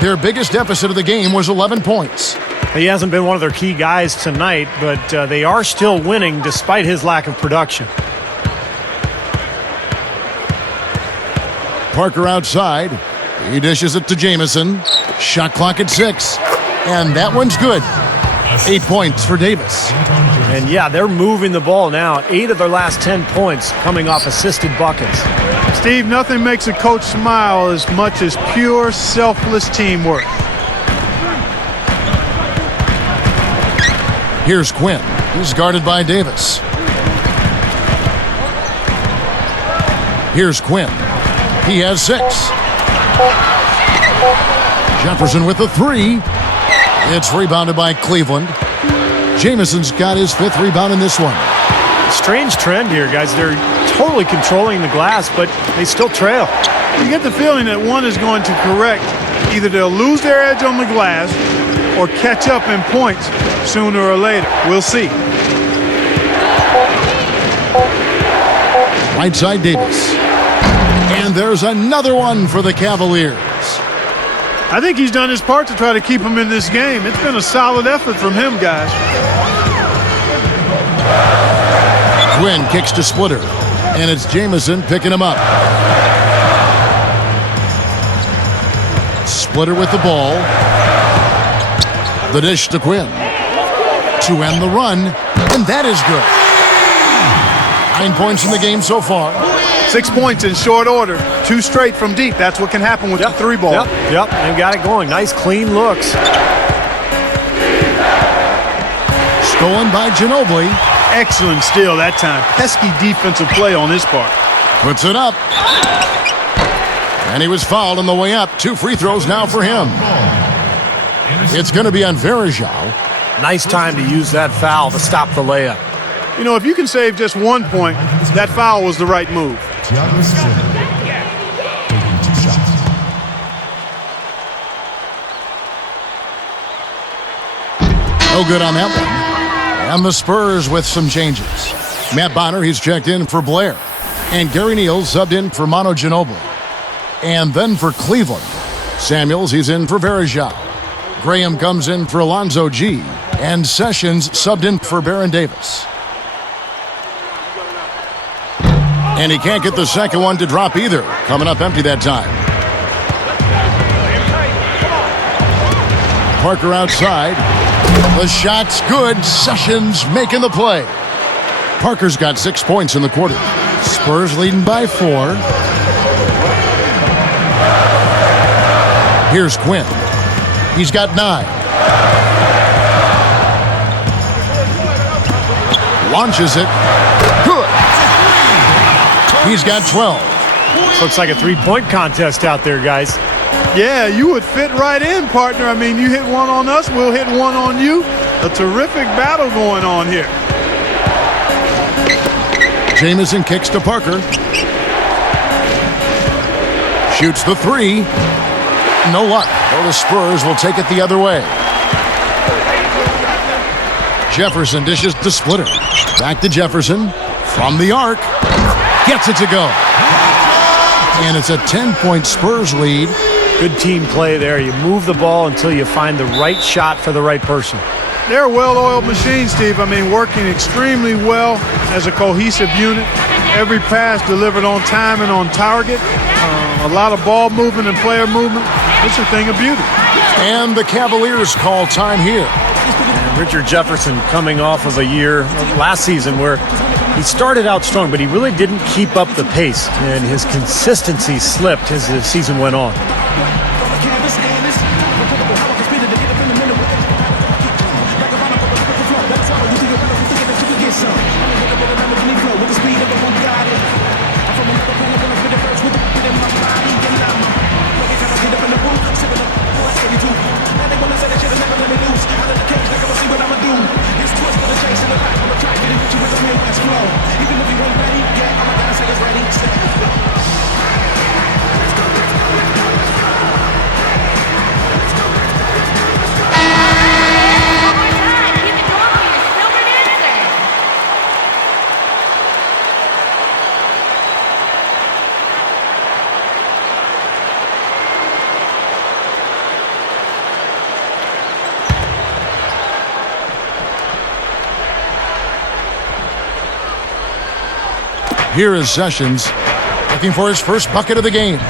Their biggest deficit of the game was 11 points. He hasn't been one of their key guys tonight, but they are still winning despite his lack of production. Parker outside. He dishes it to Jamison. Shot clock at 6. And that one's good. 8 points for Davis. And yeah, they're moving the ball now. 8 of their last 10 points coming off assisted buckets. Steve, nothing makes a coach smile as much as pure, selfless teamwork. Here's Quinn. He's guarded by Davis. Here's Quinn. He has 6. Jefferson with the 3. It's rebounded by Cleveland. Jamison's got his 5th rebound in this one. Strange trend here, guys. They're totally controlling the glass, but they still trail. You get the feeling that one is going to correct. Either they'll lose their edge on the glass or catch up in points sooner or later. We'll see. Right side Davis. And there's another one for the Cavaliers. I think he's done his part to try to keep him in this game. It's been a solid effort from him, guys. Quinn kicks to Splitter. And it's Jamison picking him up. Splitter with the ball. The dish to Quinn. To end the run. And that is good. 9 points in the game so far. 6 points in short order. 2 straight from deep. That's what can happen with the 3 ball. Yep, they've got it going. Nice, clean looks. Stolen by Ginobili. Excellent steal that time. Pesky defensive play on his part. Puts it up. And he was fouled on the way up. 2 free throws now for him. It's going to be on Verajao. Nice time to use that foul to stop the layup. You know, if you can save just 1 point, that foul was the right move. No good on that one. And the Spurs with some changes. Matt Bonner, he's checked in for Blair. And Gary Neal subbed in for Manu Ginobili. And then for Cleveland, Samuels, he's in for Verajao. Graham comes in for Alonzo G. And Sessions subbed in for Baron Davis. And he can't get the second one to drop either. Coming up empty that time. Parker outside. The shot's good. Sessions making the play. Parker's got 6 points in the quarter. Spurs leading by 4. Here's Quinn. He's got 9. Launches it. Good. He's got 12. Looks like a three-point contest out there, guys. Yeah, you would fit right in, partner. I mean, you hit one on us, we'll hit one on you. A terrific battle going on here. Jamison kicks to Parker. Shoots the 3. No luck. Well, the Spurs will take it the other way. Jefferson dishes to Splitter. Back to Jefferson. From the arc. Gets it to go. And it's a 10-point Spurs lead. Good team play there. You move the ball until you find the right shot for the right person. They're a well-oiled machine, Steve. I mean, working extremely well as a cohesive unit. Every pass delivered on time and on target. A lot of ball movement and player movement. It's a thing of beauty. And the Cavaliers call time here. And Richard Jefferson coming off of a year last season where he started out strong, but he really didn't keep up the pace, and his consistency slipped as the season went on. Here is Sessions looking for his first bucket of the game.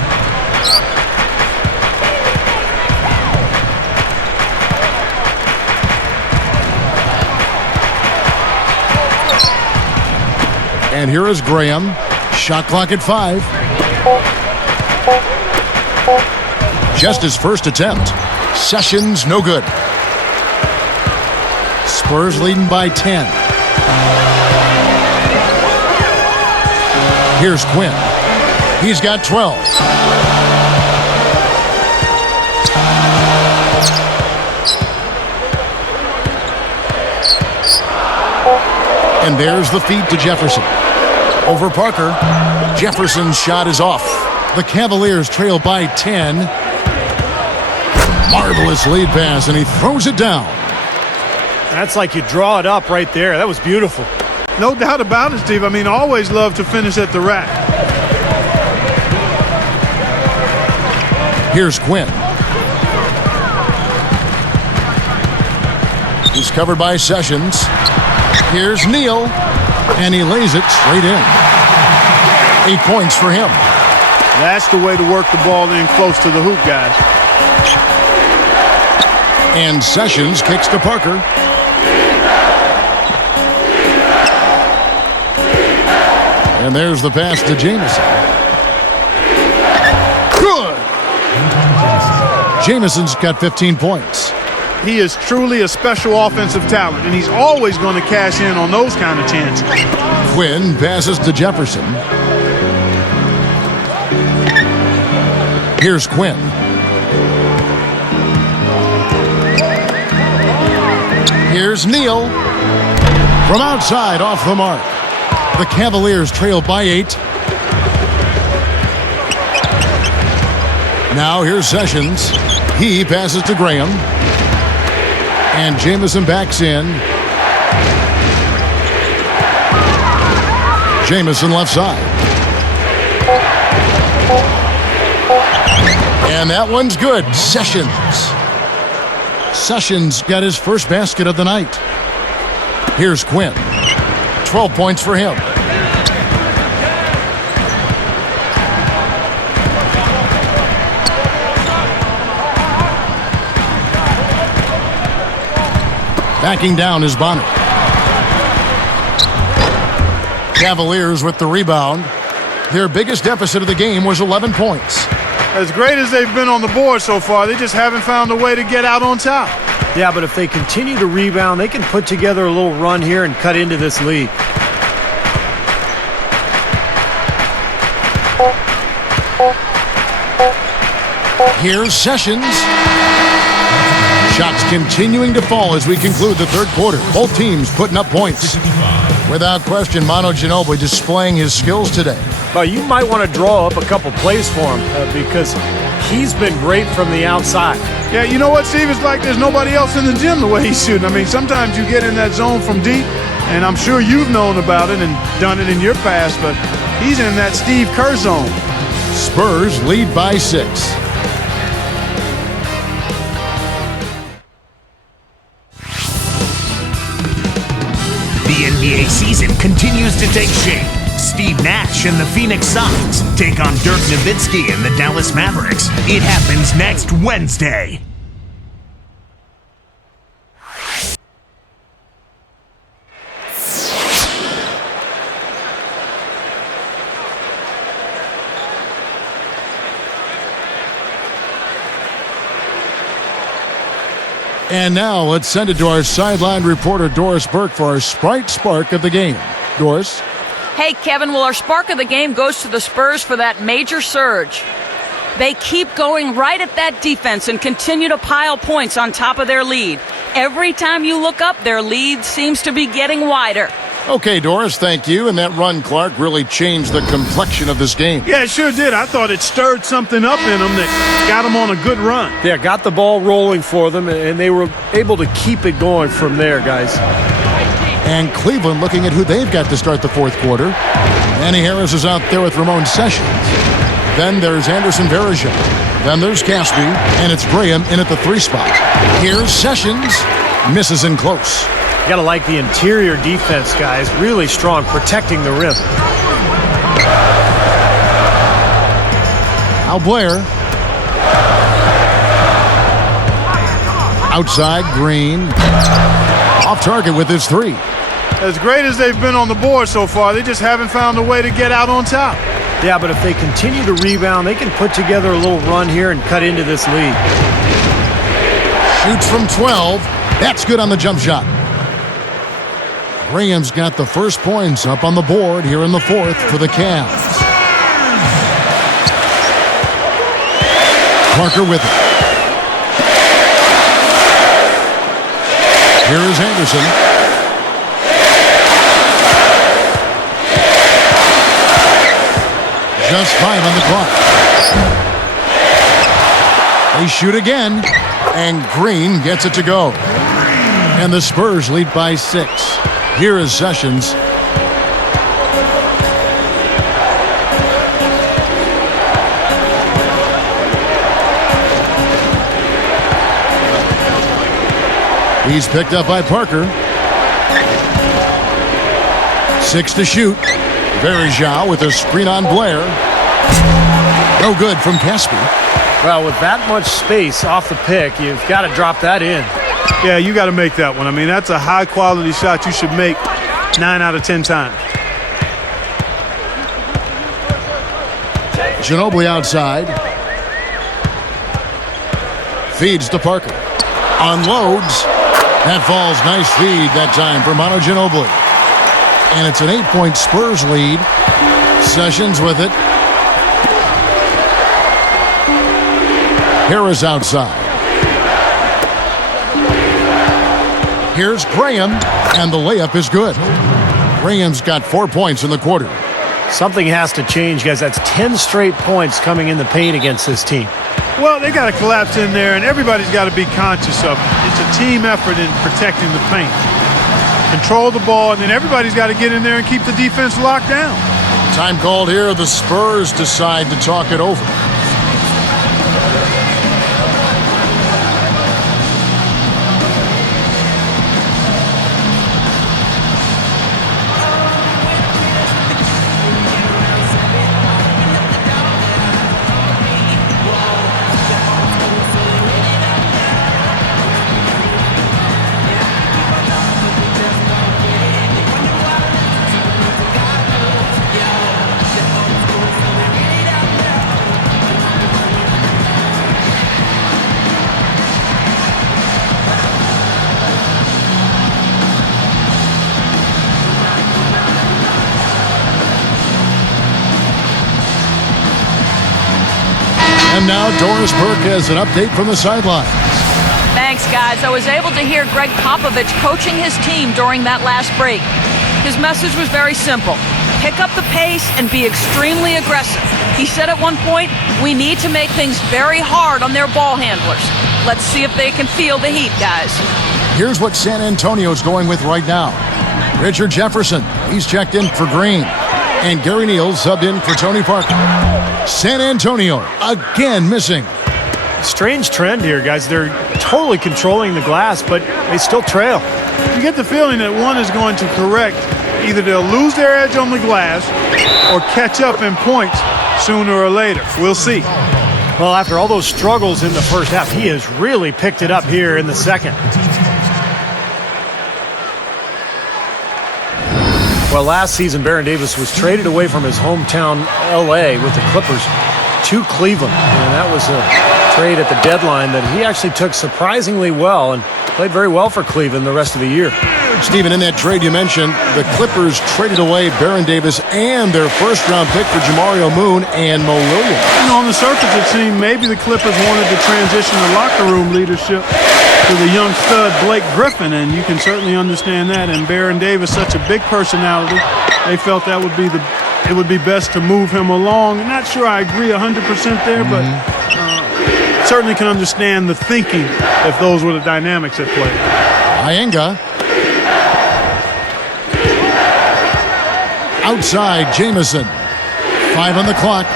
And here is Graham. Shot clock at 5. Just his first attempt. Sessions no good. Spurs leading by 10. Here's Quinn. He's got 12. And there's the feed to Jefferson. Over Parker. Jefferson's shot is off. The Cavaliers trail by 10. Marvelous lead pass, and he throws it down. That's like you draw it up right there. That was beautiful. No doubt about it, Steve. I mean, always love to finish at the rack. Here's Quinn. He's covered by Sessions. Here's Neal. And he lays it straight in. 8 points for him. That's the way to work the ball in close to the hoop, guys. And Sessions kicks to Parker. And there's the pass to Jamison. Good! Jamison's got 15 points. He is truly a special offensive talent, and he's always going to cash in on those kind of chances. Quinn passes to Jefferson. Here's Quinn. Here's Neal. From outside, off the mark. The Cavaliers trail by 8. Now here's Sessions. He passes to Graham. And Jamison backs in. Jamison left side. And that one's good. Sessions. Sessions got his first basket of the night. Here's Quinn. 12 points for him. Backing down is Bonner. Cavaliers with the rebound. Their biggest deficit of the game was 11 points. As great as they've been on the board so far, they just haven't found a way to get out on top. Yeah, but if they continue to rebound, they can put together a little run here and cut into this lead. Here's Sessions. Shots continuing to fall as we conclude the third quarter. Both teams putting up points. Without question, Manu Ginobili displaying his skills today. But you might want to draw up a couple plays for him because he's been great from the outside. Yeah, you know what, Steve? It's like there's nobody else in the gym the way he's shooting. I mean, sometimes you get in that zone from deep, and I'm sure you've known about it and done it in your past, but he's in that Steve Kerr zone. Spurs lead by 6. The NBA season continues to take shape. Steve Nash and the Phoenix Suns take on Dirk Nowitzki and the Dallas Mavericks. It happens next Wednesday. And now let's send it to our sideline reporter, Doris Burke, for our Sprite Spark of the game. Doris? Hey, Kevin, well, our spark of the game goes to the Spurs for that major surge. They keep going right at that defense and continue to pile points on top of their lead. Every time you look up, their lead seems to be getting wider. Okay, Doris, thank you. And that run, Clark, really changed the complexion of this game. Yeah, it sure did. I thought it stirred something up in them that got them on a good run. Yeah, got the ball rolling for them, and they were able to keep it going from there, guys. And Cleveland looking at who they've got to start the fourth quarter. Annie Harris is out there with Ramon Sessions. Then there's Anderson Varejao. Then there's Caspi, and it's Graham in at the 3 spot. Here's Sessions. Misses in close. You gotta like the interior defense, guys. Really strong, protecting the rim. Al Blair. Outside, Green. Off target with his 3. As great as they've been on the board so far, they just haven't found a way to get out on top. Yeah, but if they continue to rebound, they can put together a little run here and cut into this lead. Shoots from 12. That's good on the jump shot. Graham's got the first points up on the board here in the fourth for the Cavs. Parker with it. Here is Anderson. Just 5 on the clock. They shoot again, and Green gets it to go. And the Spurs lead by 6. Here is Sessions. He's picked up by Parker. 6 to shoot. Varejao with a screen on Blair. No good from Caspi. Well, with that much space off the pick, you've got to drop that in. Yeah, you got to make that one. I mean, that's a high-quality shot you should make 9 out of 10 times. Ginobili outside. Feeds to Parker. Unloads. That falls. Nice feed that time for Manu Ginobili. And it's an 8-point Spurs lead. Sessions with it. Harris outside. Here's Graham, and the layup is good. Graham's got 4 points in the quarter. Something has to change, guys. That's 10 straight points coming in the paint against this team. Well, they got to collapse in there, and everybody's got to be conscious of it. It's a team effort in protecting the paint. Control the ball, and then everybody's got to get in there and keep the defense locked down. Time called here. The Spurs decide to talk it over. And now Doris Burke has an update from the sidelines. Thanks, guys. I was able to hear Greg Popovich coaching his team during that last break. His message was very simple. Pick up the pace and be extremely aggressive. He said at one point, we need to make things very hard on their ball handlers. Let's see if they can feel the heat, guys. Here's what San Antonio's going with right now. Richard Jefferson, he's checked in for Green. And Gary Neal subbed in for Tony Parker. San Antonio again missing. Strange trend here, guys. They're totally controlling the glass, but they still trail. You get the feeling that one is going to correct. Either they'll lose their edge on the glass or catch up in points sooner or later. We'll see. Well, after all those struggles in the first half, he has really picked it up here in the second. Well, last season, Baron Davis was traded away from his hometown, L.A., with the Clippers to Cleveland. And that was a trade at the deadline that he actually took surprisingly well and played very well for Cleveland the rest of the year. Stephen, in that trade you mentioned, the Clippers traded away Baron Davis and their first-round pick for Jamario Moon and Mo Williams. On the surface, it seemed maybe the Clippers wanted to transition the locker room leadership to the young stud Blake Griffin, and you can certainly understand that. And Baron Davis, such a big personality, they felt that it would be best to move him along. Not sure I agree 100% there, but certainly can understand the thinking if those were the dynamics at play. Iyengar. Outside, Jamison. 5 on the clock.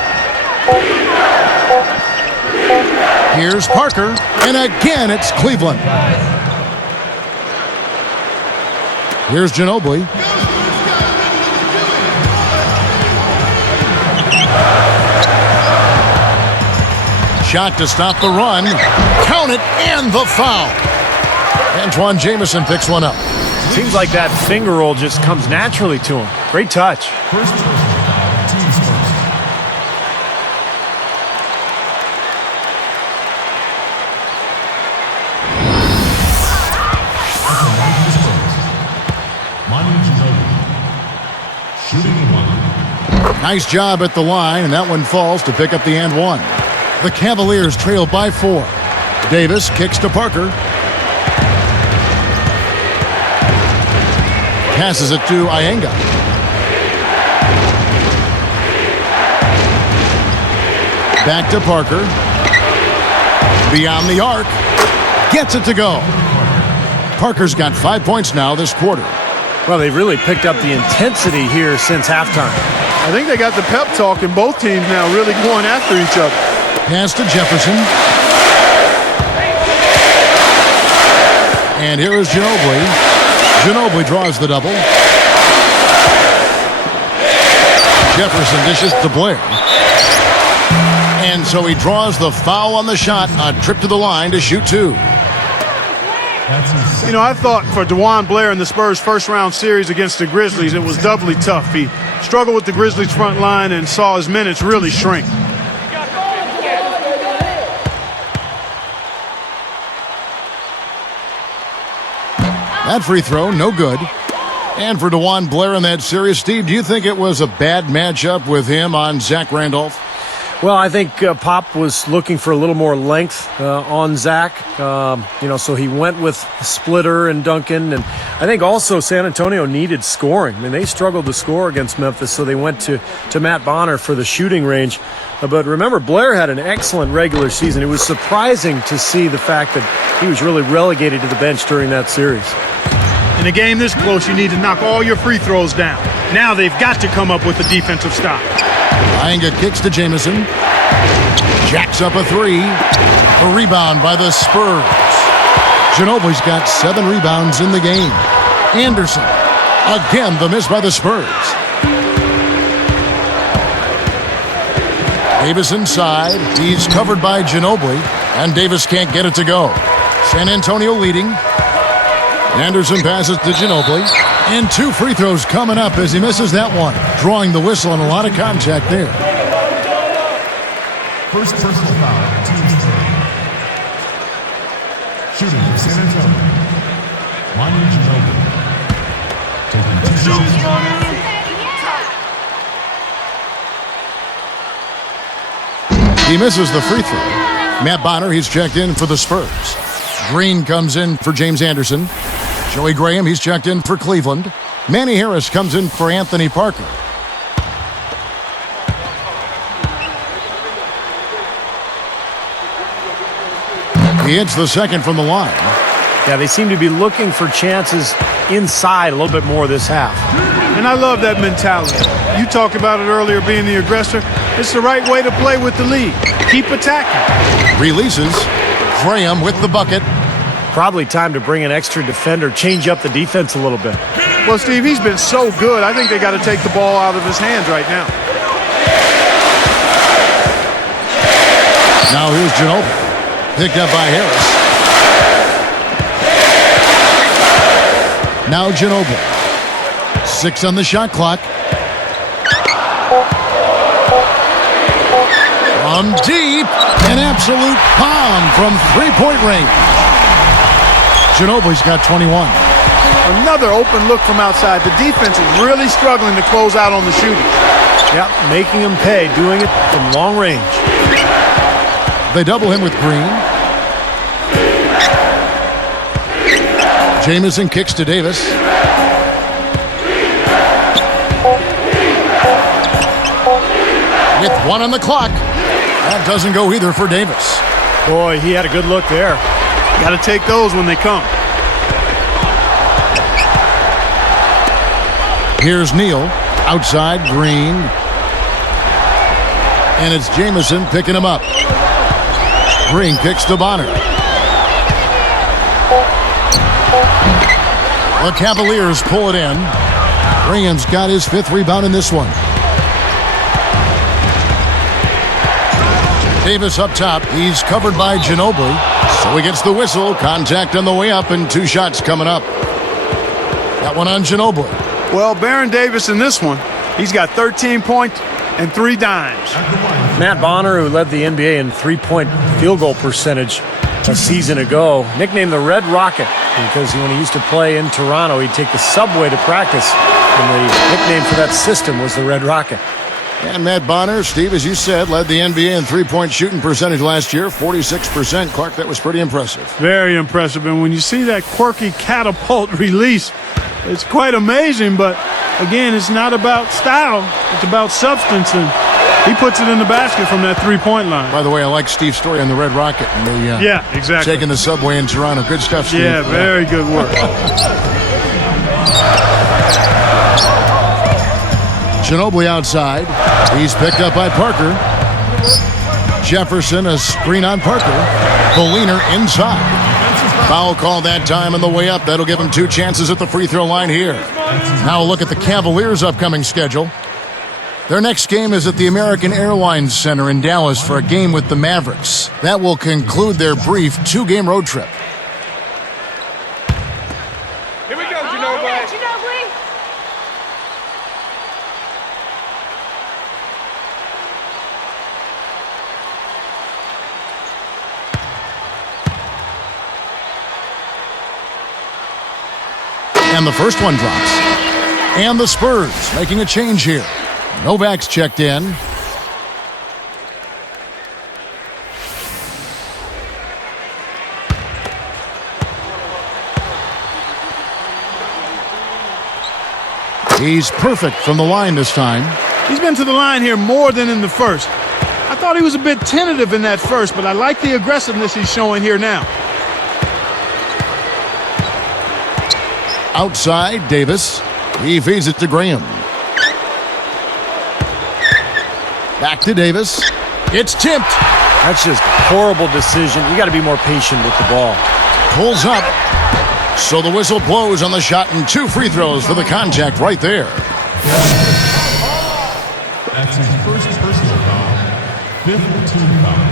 Here's Parker, and again it's Cleveland. Here's Ginobili. Shot to stop the run. Count it, and the foul. Antoine Jamison picks one up. Seems like that finger roll just comes naturally to him. Great touch. Nice job at the line, and that one falls to pick up the and one. The Cavaliers trail by 4. Davis kicks to Parker. Passes it to Iyengar. Back to Parker. Beyond the arc. Gets it to go. Parker's got 5 points now this quarter. Well, they've really picked up the intensity here since halftime. I think they got the pep talk in both teams now, really going after each other. Pass to Jefferson. And here is Ginobili. Ginobili draws the double. Jefferson dishes to Blair. And so he draws the foul on the shot. A trip to the line to shoot 2. You know, I thought for DeJuan Blair in the Spurs' first-round series against the Grizzlies, it was doubly tough. He struggled with the Grizzlies' front line and saw his minutes really shrink. That free throw, no good. And for DeJuan Blair in that series, Steve, do you think it was a bad matchup with him on Zach Randolph? Well, I think Pop was looking for a little more length on Zach, so he went with Splitter and Duncan. And I think also San Antonio needed scoring. I mean, they struggled to score against Memphis, so they went to Matt Bonner for the shooting range. But remember, Blair had an excellent regular season. It was surprising to see the fact that he was really relegated to the bench during that series. In a game this close, you need to knock all your free throws down. Now they've got to come up with a defensive stop. Iyengar kicks to Jamison. Jacks up a 3. A rebound by the Spurs. Ginobili's got 7 rebounds in the game. Anderson. Again, the miss by the Spurs. Davis inside. He's covered by Ginobili. And Davis can't get it to go. San Antonio leading. Anderson passes to Ginobili. And 2 free throws coming up as he misses that one. Drawing the whistle and a lot of contact there. First personal foul, team's turn. Shooting for San Antonio. Manu Ginobili. Taking 2 shots. He misses the free throw. Matt Bonner, he's checked in for the Spurs. Green comes in for James Anderson. Joey Graham, he's checked in for Cleveland. Manny Harris comes in for Anthony Parker. He hits the second from the line. Yeah, they seem to be looking for chances inside a little bit more this half. And I love that mentality. You talked about it earlier, being the aggressor. It's the right way to play with the lead. Keep attacking. Releases. Graham with the bucket. Probably time to bring an extra defender, change up the defense a little bit. Well, Steve, he's been so good. I think they got to take the ball out of his hands right now. Now here's Ginobili. Picked up by Harris. Now Ginobili. 6 on the shot clock. From deep, an absolute bomb from three-point range. Ginobili's got 21. Another open look from outside. The defense is really struggling to close out on the shooting. Yep, making him pay, doing it from long range. They double him with Green. Jamison kicks to Davis. With 1 on the clock. That doesn't go either for Davis. Boy, he had a good look there. Got to take those when they come. Here's Neal. Outside, Green. And it's Jamison picking him up. Green kicks to Bonner. The Cavaliers pull it in. Graham's got his 5th rebound in this one. Davis up top. He's covered by Ginobili. So he gets the whistle. Contact on the way up and 2 shots coming up. That one on Ginobili. Well, Baron Davis in this one, he's got 13 points and 3 dimes. Matt Bonner, who led the NBA in three-point field goal percentage a season ago, nicknamed the Red Rocket because when he used to play in Toronto, he'd take the subway to practice, and the nickname for that system was the Red Rocket. And Matt Bonner, Steve, as you said, led the NBA in three-point shooting percentage last year, 46%. Clark, that was pretty impressive. Very impressive. And when you see that quirky catapult release, it's quite amazing. But, again, it's not about style. It's about substance. And he puts it in the basket from that three-point line. By the way, I like Steve's story on the Red Rocket. And the, yeah, exactly. Taking the subway in Toronto. Good stuff, Steve. Yeah, very good work. Ginobili outside. He's picked up by Parker. Jefferson, a screen on Parker. Boliner inside. Foul call that time on the way up. That'll give him 2 chances at the free throw line here. Now a look at the Cavaliers' upcoming schedule. Their next game is at the American Airlines Center in Dallas for a game with the Mavericks. That will conclude their brief 2-game road trip. Here we go, Ginobili. And the first one drops. And the Spurs making a change here. Novak's checked in. He's perfect from the line this time. He's been to the line here more than in the first. I thought he was a bit tentative in that first, but I like the aggressiveness he's showing here now. Outside, Davis. He feeds it to Graham. Back to Davis. It's tipped. That's just a horrible decision. You got to be more patient with the ball. Pulls up. So the whistle blows on the shot and 2 free throws for the contact right there. That's his first personal foul. 5th team foul.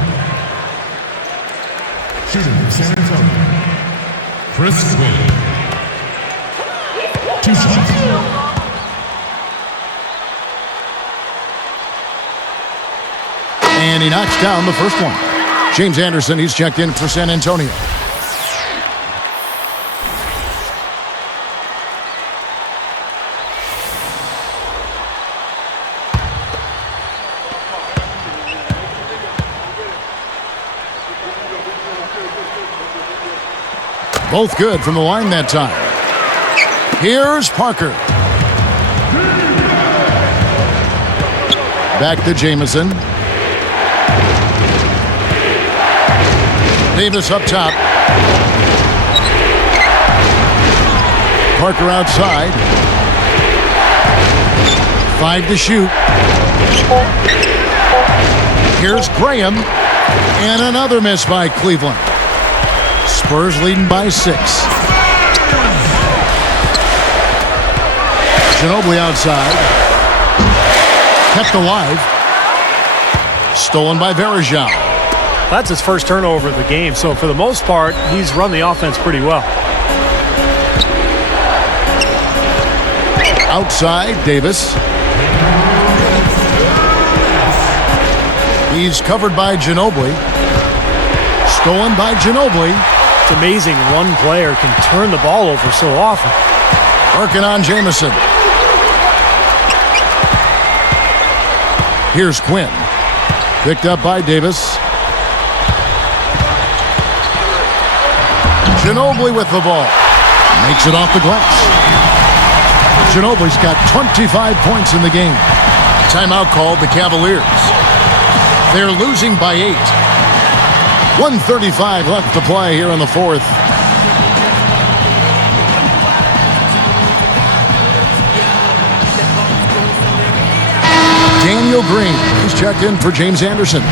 Shooting from San Antonio, Chris Wade. 2 shots. And he knocks down the first one. James Anderson, he's checked in for San Antonio. Both good from the line that time. Here's Parker. Back to Jamison. Davis up top. Parker outside. 5 to shoot. Here's Graham. And another miss by Cleveland. Spurs leading by 6. Ginobili outside. Kept alive. Stolen by Varejao. That's his first turnover of the game, so for the most part, he's run the offense pretty well. Outside, Davis. He's covered by Ginobili. Stolen by Ginobili. It's amazing one player can turn the ball over so often. Working on Jamison. Here's Quinn. Picked up by Davis. Ginobili with the ball. Makes it off the glass. Ginobili's got 25 points in the game. Timeout called the Cavaliers. They're losing by 8. 1:35 left to play here in the fourth. Daniel Green. He's checked in for James Anderson.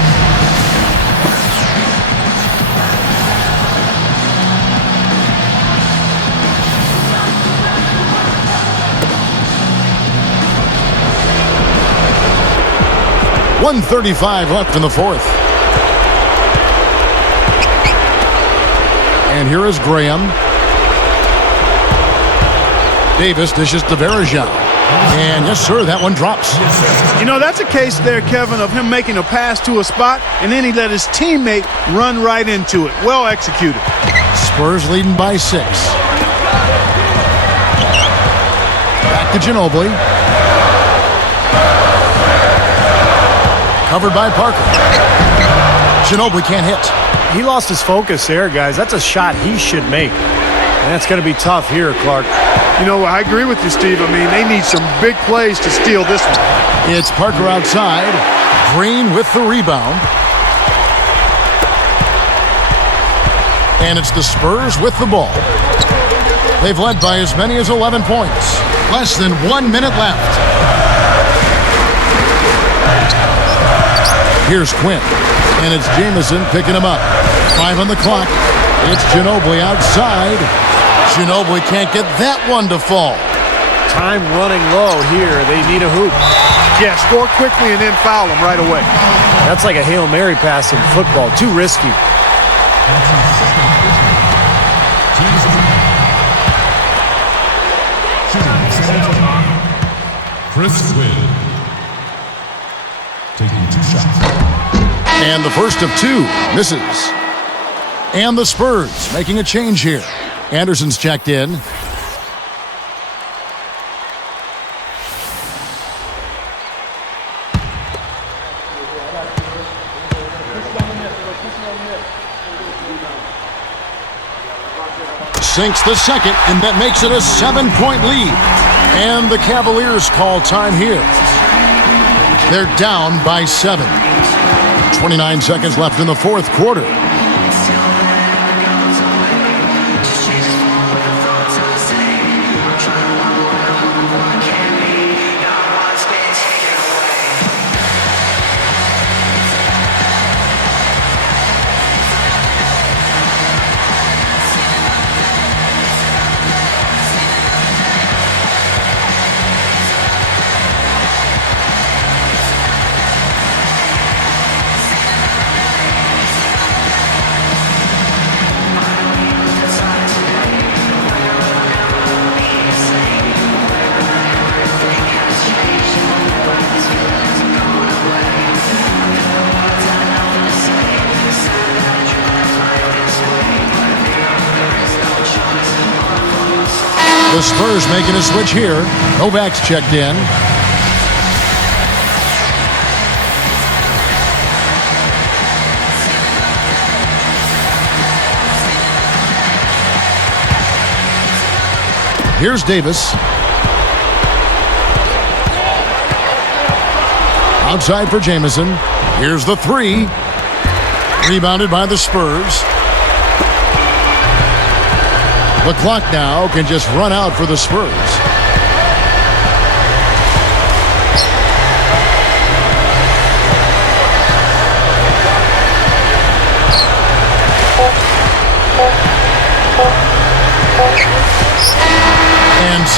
.135 left in the fourth. And here is Graham. Davis dishes to Varejao. And yes, sir, that one drops. You know, that's a case there, Kevin, of him making a pass to a spot, and then he let his teammate run right into it. Well executed. Spurs leading by 6. Back to Ginobili. Covered by Parker. Ginobili can't hit. He lost his focus there, guys. That's a shot he should make. And that's going to be tough here, Clark. You know, I agree with you, Steve. I mean, they need some big plays to steal this one. It's Parker outside. Green with the rebound. And it's the Spurs with the ball. They've led by as many as 11 points. Less than 1 minute left. Here's Quinn. And it's Jamison picking him up. 5 on the clock. It's Ginobili outside. Ginobili can't get that one to fall. Time running low here. They need a hoop. Yeah, score quickly and then foul them right away. That's like a Hail Mary pass in football. Too risky. Chris Quinn taking 2 shots. And the first of 2 misses. And the Spurs making a change here. Anderson's checked in. Sinks the second, and that makes it a 7-point lead. And the Cavaliers call time here. They're down by 7. 29 seconds left in the fourth quarter. The Spurs making a switch here. Novak's checked in. Here's Davis. Outside for Jamison. Here's the 3. Rebounded by the Spurs. The clock now can just run out for the Spurs.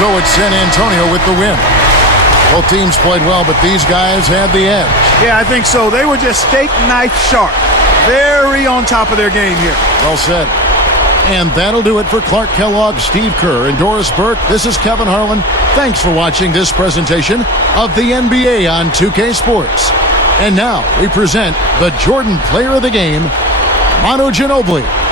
So it's San Antonio with the win. Both teams played well, but these guys had the edge. Yeah, I think so. They were just steak knife sharp. Very on top of their game here. Well said. And that'll do it for Clark Kellogg, Steve Kerr, and Doris Burke. This is Kevin Harlan. Thanks for watching this presentation of the NBA on 2K Sports. And now we present the Jordan Player of the Game, Manu Ginobili.